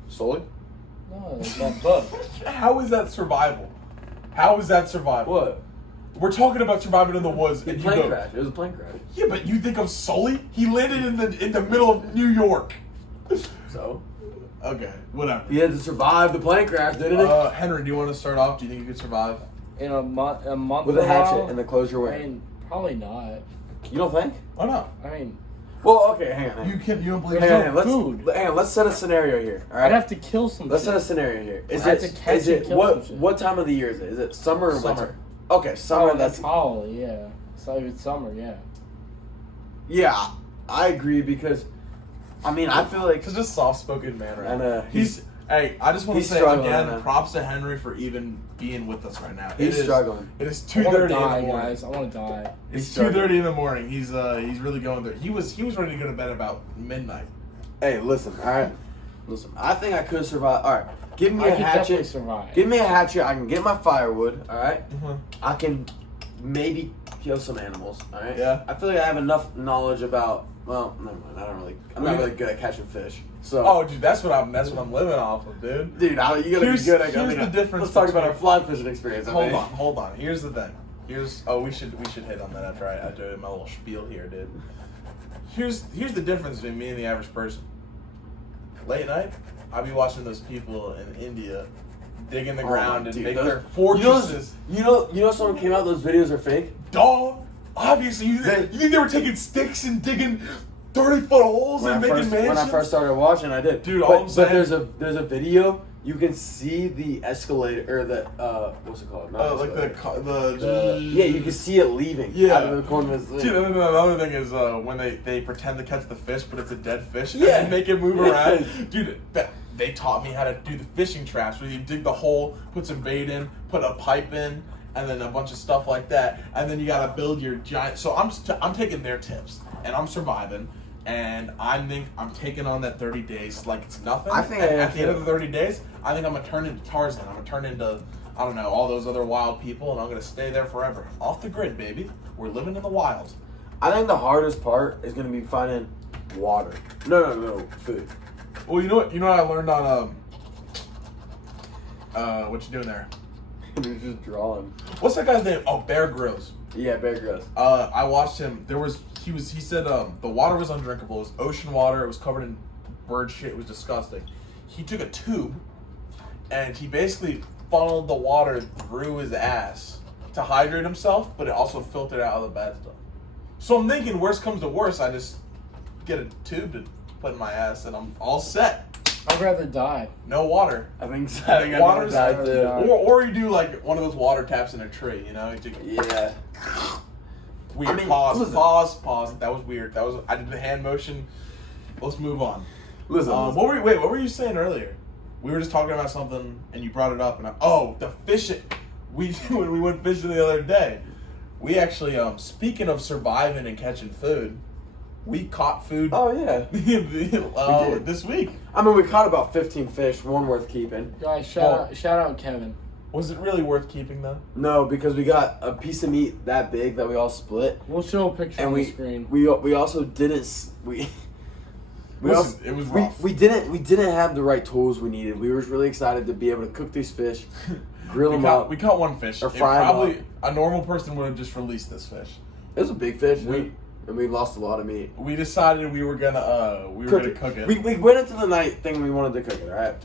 solely. No, like that book. How is that survival? How is that survival? What? We're talking about surviving in the woods, The and you plane go. crash. It was a plane crash. Yeah, but you think of Sully? He landed in the middle of New York. So Okay, whatever. he had to survive the plane crash, didn't he? Henry, do you want to start off? Do you think you could survive? In a month With a from hatchet now? and the clothes you're I wearing. mean, probably not. You don't think? Why not? I mean, Well, okay, hang on. You don't believe Hang so? on, hang on. food. Let's set a scenario here. All right. I'd have to kill some Let's shit. set a scenario here. I have to catch and kill some shit. what time of the year is it? Is it summer or Summer. winter? Okay, summer. Oh, that's probably, yeah. So it's summer, yeah. yeah. I agree because, I mean, I feel like He's just soft-spoken man, right? I know. Hey, I just want to he's say struggling, I again, know. props to Henry for even being with us right now. He's struggling. It is I want 2:30 to in the die, morning. guys. I want to die. He's It's struggling. 2:30 in the morning. He's really going there. He was ready to go to bed about midnight. Hey, listen. All right. Listen. I think I could survive. All right. Give me I a could definitely hatchet. survive. Give me a hatchet. I can get my firewood. All right. Mm-hmm. I can maybe kill some animals. All right. Yeah. I feel like I have enough knowledge about. Well, never mind. I'm not really good at catching fish. So. Oh, dude, that's what I'm living off of, dude. Dude, you gotta be good at. Here's the difference. Let's talk about our fly fishing experience. Hold on. Here's the thing. We should hit on that after I do my little spiel here, dude. Here's the difference between me and the average person. Late night, I'll be watching those people in India dig in the ground and make their fortresses. You know someone came out, those videos are fake? Dog. Obviously, you think they were taking sticks and digging 30-foot holes and making mansions? When I first started watching, I did. Dude, all I'm saying. But there's a video. You can see the escalator or the what's it called? Yeah, you can see it leaving. Yeah. Out of the corner of his. Dude, another thing is when they pretend to catch the fish, but it's a dead fish. Yeah. And they make it move around. Dude, they taught me how to do the fishing traps where you dig the hole, put some bait in, put a pipe in, and then a bunch of stuff like that, and then you gotta build your giant. So I'm taking their tips, and I'm surviving, and I'm taking on that 30 days like it's nothing. I think at the end of the 30 days, I think I'm gonna turn into Tarzan. I'm gonna turn into I don't know all those other wild people, and I'm gonna stay there forever, off the grid, baby. We're living in the wild. I think the hardest part is gonna be finding water. No, food. Well, you know what I learned on what you doing there? He's just drawing. What's that guy's name? Oh, Bear Grylls. Yeah, Bear Grylls. I watched him. He said the water was undrinkable. It was ocean water. It was covered in bird shit. It was disgusting. He took a tube and he basically funneled the water through his ass to hydrate himself, but it also filtered out all the bad stuff. So I'm thinking, worst comes to worst, I just get a tube to put in my ass and I'm all set. I'd rather die. No water. I think so. Water's died too. Or you do like one of those water taps in a tree, you know? Yeah. Weird. I mean, pause. listen. That was weird. I did the hand motion. Let's move on. Listen. What were you saying earlier? We were just talking about something and you brought it up and the fishing. When we went fishing the other day, we actually speaking of surviving and catching food, we caught food. Oh yeah. This week. I mean, we caught about 15 fish, one worth keeping. Guys, shout out Kevin. Was it really worth keeping though? No, because we got a piece of meat that big that we all split. We'll show a picture And on we the screen. we also didn't It was rough. we didn't have the right tools we needed. We were really excited to be able to cook these fish, grill them up. We caught one fish. Or fry 'em probably a normal person would have just released this fish. It was a big fish, We- and we lost a lot of meat. We decided we were gonna cook it. We went into the night thinking we wanted to cook it. All right.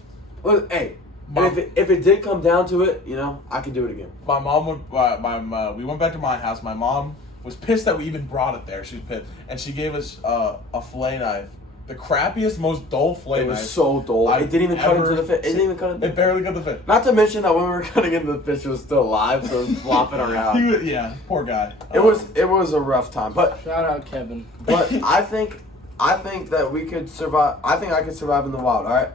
Well, hey, Mom- and if it did come down to it, I could do it again. My mom we went back to my house. My mom was pissed that we even brought it there. She was pissed, and she gave us a fillet knife, the crappiest, most dull fillet It knife. was so dull. It didn't even cut into the fish. It didn't even cut into. It barely cut the fish. Not to mention that when we were cutting into the fish, it was still alive, so it was flopping around. Yeah, poor guy. It was a rough time, but Shout out Kevin. I think that we could survive. I think I could survive in the wild. All right,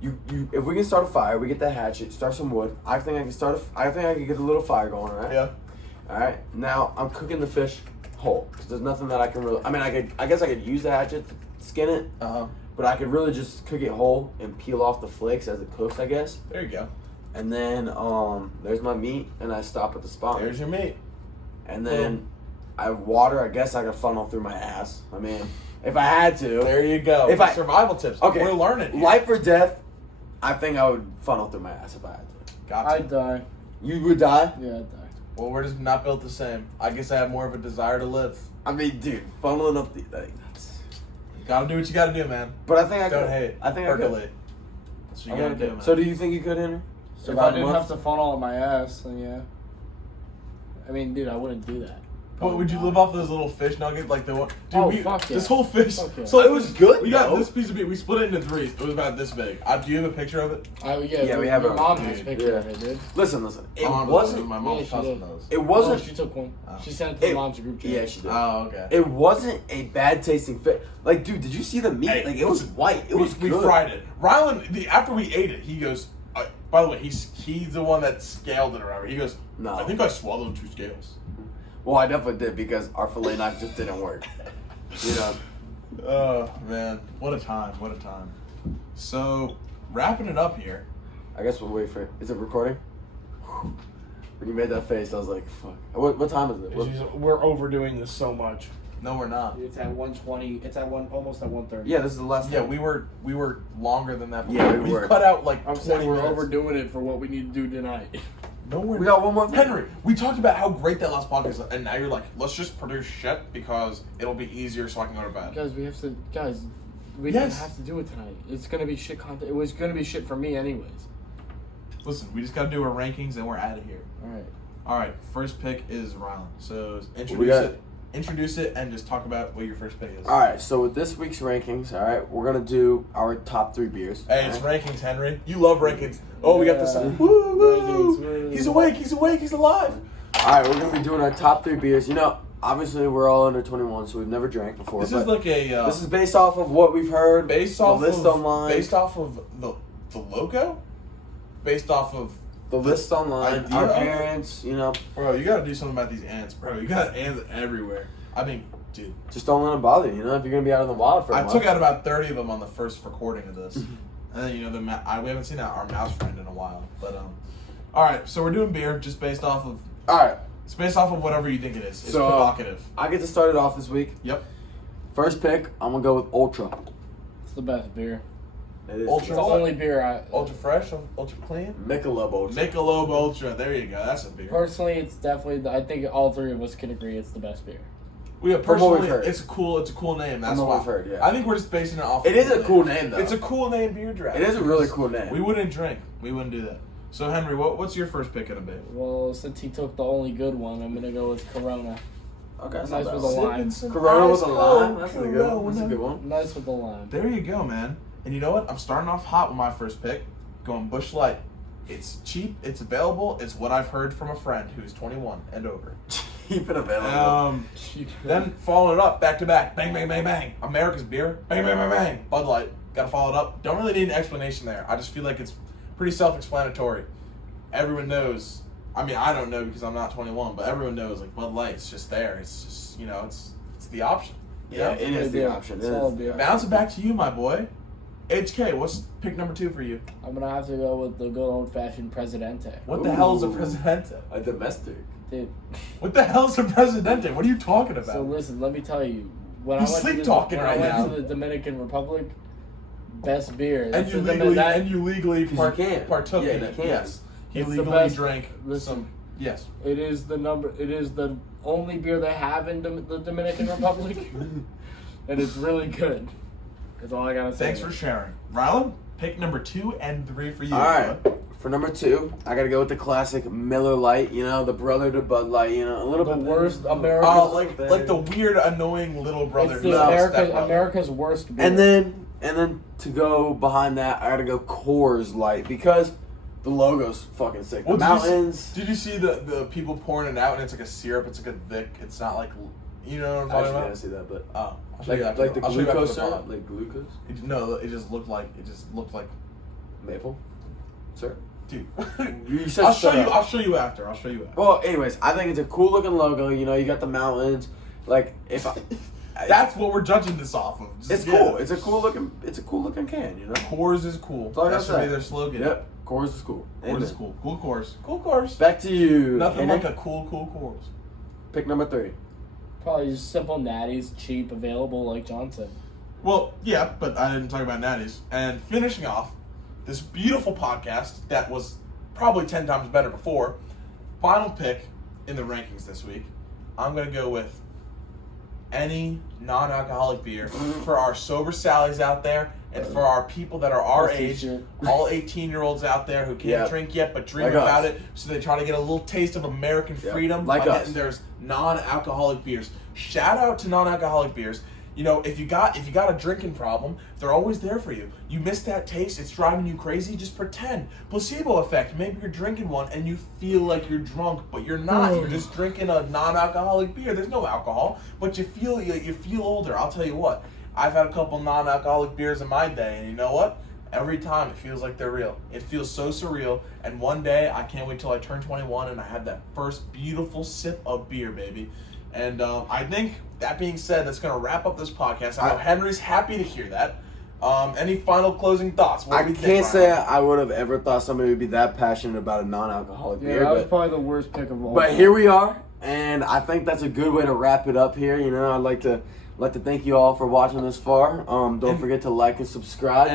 you if we can start a fire, we get the hatchet, start some wood. I think I can get a little fire going. All right. Yeah. All right. Now I'm cooking the fish whole because there's nothing that I can really. I mean, I guess I could use the hatchet to skin it. But I could really just cook it whole and peel off the flakes as it cooks, I guess. There you go. And then there's my meat, and I stop at the spot. There's your meat. And then I have water. I guess I could funnel through my ass. I mean, if I had to. There you go. Survival tips. Okay. We're learning. Life or death, I think I would funnel through my ass if I had to. Gotcha. I'd die. You would die? Yeah, I'd die. Well, we're just not built the same. I guess I have more of a desire to live. I mean, dude, funneling up the. That's, Gotta do what you gotta do, man. but I think I Don't could. hate. I think Percolate. I That's could. what you gotta do, man. So do you think you could, Henry? If I Survive a didn't month? have to funnel up my ass, then yeah. I mean, dude, I wouldn't do that. But would you live off those little fish nuggets like the one? Dude, Oh, fuck yeah. This whole fish. Fuck yeah. So It was good, We got though. this piece of meat. We split it into three. It was about this big. Do you have a picture of it? Yeah, we have your a- mom has a dude, picture yeah. of it, dude. Listen. It My wasn't. mom's Yeah, she cousin did. knows. It Oh, wasn't. she took one. Oh. She sent it to It- the mom's group chat. Yeah, she did. Oh, okay. It wasn't a bad tasting fish. Like, dude, did you see the meat? Hey, like, it was white. It was we good. fried it. Rylan, after we ate it, he goes. By the way, he's the one that scaled it or whatever. He goes. No. I think I swallowed 2 scales. Well, I definitely did because our fillet knife just didn't work. You know. Oh man, what a time! What a time. So, wrapping it up here. I guess we'll wait for it. Is it recording? When you made that face, I was like, fuck. What time is it? We're overdoing this so much. No, we're not. It's at 1:20. It's at almost at 1:30. Yeah, this is the last Yeah, time. we were longer than that. Yeah, we We've were. cut out like I'm 20 saying we're minutes. overdoing it for what we need to do tonight. No, we're We got one more thing. Henry, we talked about how great that last podcast is, and now you're like, let's just produce shit because it'll be easier so I can go to bed. Guys, we Yes. don't have to do it tonight. It's gonna be shit content. It was gonna be shit for me anyways. Listen, we just gotta do our rankings and we're out of here. Alright. All right, first pick is Rylan. So We got- introduce it, and just talk about what your first pick is. All right, so with this week's rankings, all right, we're going to do our top 3 beers. Hey, it's rankings, Henry. You love rankings. Oh, we got this. Yeah. Woo, woo. Rankings, woo. He's awake. He's awake. He's alive. All right, we're going to be doing our top 3 beers. You know, obviously we're all under 21, so we've never drank before. This but is like a this is based off of what we've heard, based the off list of online. based off of the logo, based off of the list online, idea our of it? parents, you know. bro. You gotta do something about these ants, bro. You got ants everywhere. I mean, dude, Just don't let them bother you, you know, if you're going to be out in the wild for a I month. took out about 30 of them on the first recording of this, and then we haven't seen our mouse friend in a while. But all right, so we're doing beer just based off of. All right, It's based off of whatever you think it is. It's So, provocative. I get to start it off this week. Yep. First pick, I'm going to go with Ultra. It's the best beer. It is. Ultra It's the what? only beer I Ultra fresh, ultra clean. Michelob Ultra. Michelob Ultra. There you go. That's a beer. personally. It's definitely. I think all three of us can agree it's the best beer. We have From what we've personally. heard. It's a cool name. That's From what why. we've heard, yeah. I think we're just basing it off. It of is the a cool name, though. It's a cool name beer draft. It is a really cool name. We wouldn't drink. We wouldn't do that. So Henry, what's your first pick gonna be? Well, since he took the only good one, I'm gonna go with Corona. Okay, that's Nice not with bad. a lime. Corona with a Ice lime. cold That's a good one. That's a Corona. good one. Nice with the lime. There you go, man. And you know what? I'm starting off hot with my first pick. Going Busch Light. It's cheap. It's available. It's what I've heard from a friend who's 21 and over. Keep it available. Then following it up, back to back, bang, bang, bang, bang. America's beer, bang, bang, bang, bang. Bud Light, got to follow it up. Don't really need an explanation there. I just feel like it's pretty self-explanatory. Everyone knows. I mean, I don't know because I'm not 21, but everyone knows. Like Bud Light's just there. It's just it's the option. Yeah, Yeah. it is the Yeah, option. It solid is. beer. Bounce it back to you, my boy. HK, what's pick number 2 for you? I'm gonna have to go with the good old fashioned Presidente. What the hell is a Ooh. Presidente? A domestic. Dude. What the hell is a Presidente? What are you talking about? So listen, let me tell you. When He's I went, sleep-talking when right I went now. to the Dominican Republic, best beer. and That's you the legally that- and you legally 'Cause part, you can. partook Yeah, in you it. can. Yes, he It's the legally best- drank listen. some. Yes. It is the only beer they have in the Dominican Republic, and it's really good. That's all I gotta say. Thanks for sharing, Rylan. Pick number 2 and 3 for you. All right. For number 2, I gotta go with the classic Miller Lite. You know, the brother to Bud Light. You know, a little The bit worst American. Oh, like the weird, annoying little brother. It's the no, America's stepbrother. America's worst beer. And then to go behind that, I gotta go Coors Light because the logo's fucking sick. The Well, mountains. Did you see the people pouring it out and it's like a syrup? It's like a thick. It's not like you know what I'm I talking actually about. didn't see that, but Oh, I'll show like you after like the I'll show you after glucose the pod. syrup, like glucose, No, it just looked like maple, sir. dude. You said I'll show syrup. you. I'll show you after. I'll show you after. Well, anyways, I think it's a cool looking logo. You know, you got the mountains. Like if I, That's what we're judging this off of. Just- it's yeah. cool. It's a cool looking can. You know. Coors is cool. That's all I That gotta should be say. their slogan. Yep. Coors is cool. Coors is Amen. cool. Cool Coors. Cool Coors. Back to you. Nothing Henry. like a cool Coors. Pick number 3. Probably just simple natties, cheap, available, like John said. Well, yeah, but I didn't talk about natties. And finishing off this beautiful podcast that was probably 10 times better before, final pick in the rankings this week, I'm going to go with any non-alcoholic beer for our sober Sallies out there and for our people that are our Pussy age, shit. all 18-year-olds out there who can't Yeah. drink yet but dream Like us. about it, so they try to get a little taste of American Yeah. freedom Like by us. getting there's non-alcoholic beers. Shout out to non-alcoholic beers. You know, if you got a drinking problem, they're always there for you. You miss that taste, it's driving you crazy, just pretend. Placebo effect. Maybe you're drinking one and you feel like you're drunk, but you're not. You're just drinking a non-alcoholic beer. There's no alcohol, but you feel older. I'll tell you what. I've had a couple non-alcoholic beers in my day, and you know what? Every time it feels like they're real. It feels so surreal. And one day, I can't wait till I turn 21 and I have that first beautiful sip of beer, baby. And I think, that being said, that's going to wrap up this podcast. I know Henry's happy to hear that. Any final closing thoughts? What I do we think, can't say Ryan? I would have ever thought somebody would be that passionate about a non-alcoholic Yeah, beer. that was But, probably the worst pick of all. but time. here we are, and I think that's a good way to wrap it up here. You know, I'd like to thank you all for watching this far. Don't forget to like and subscribe.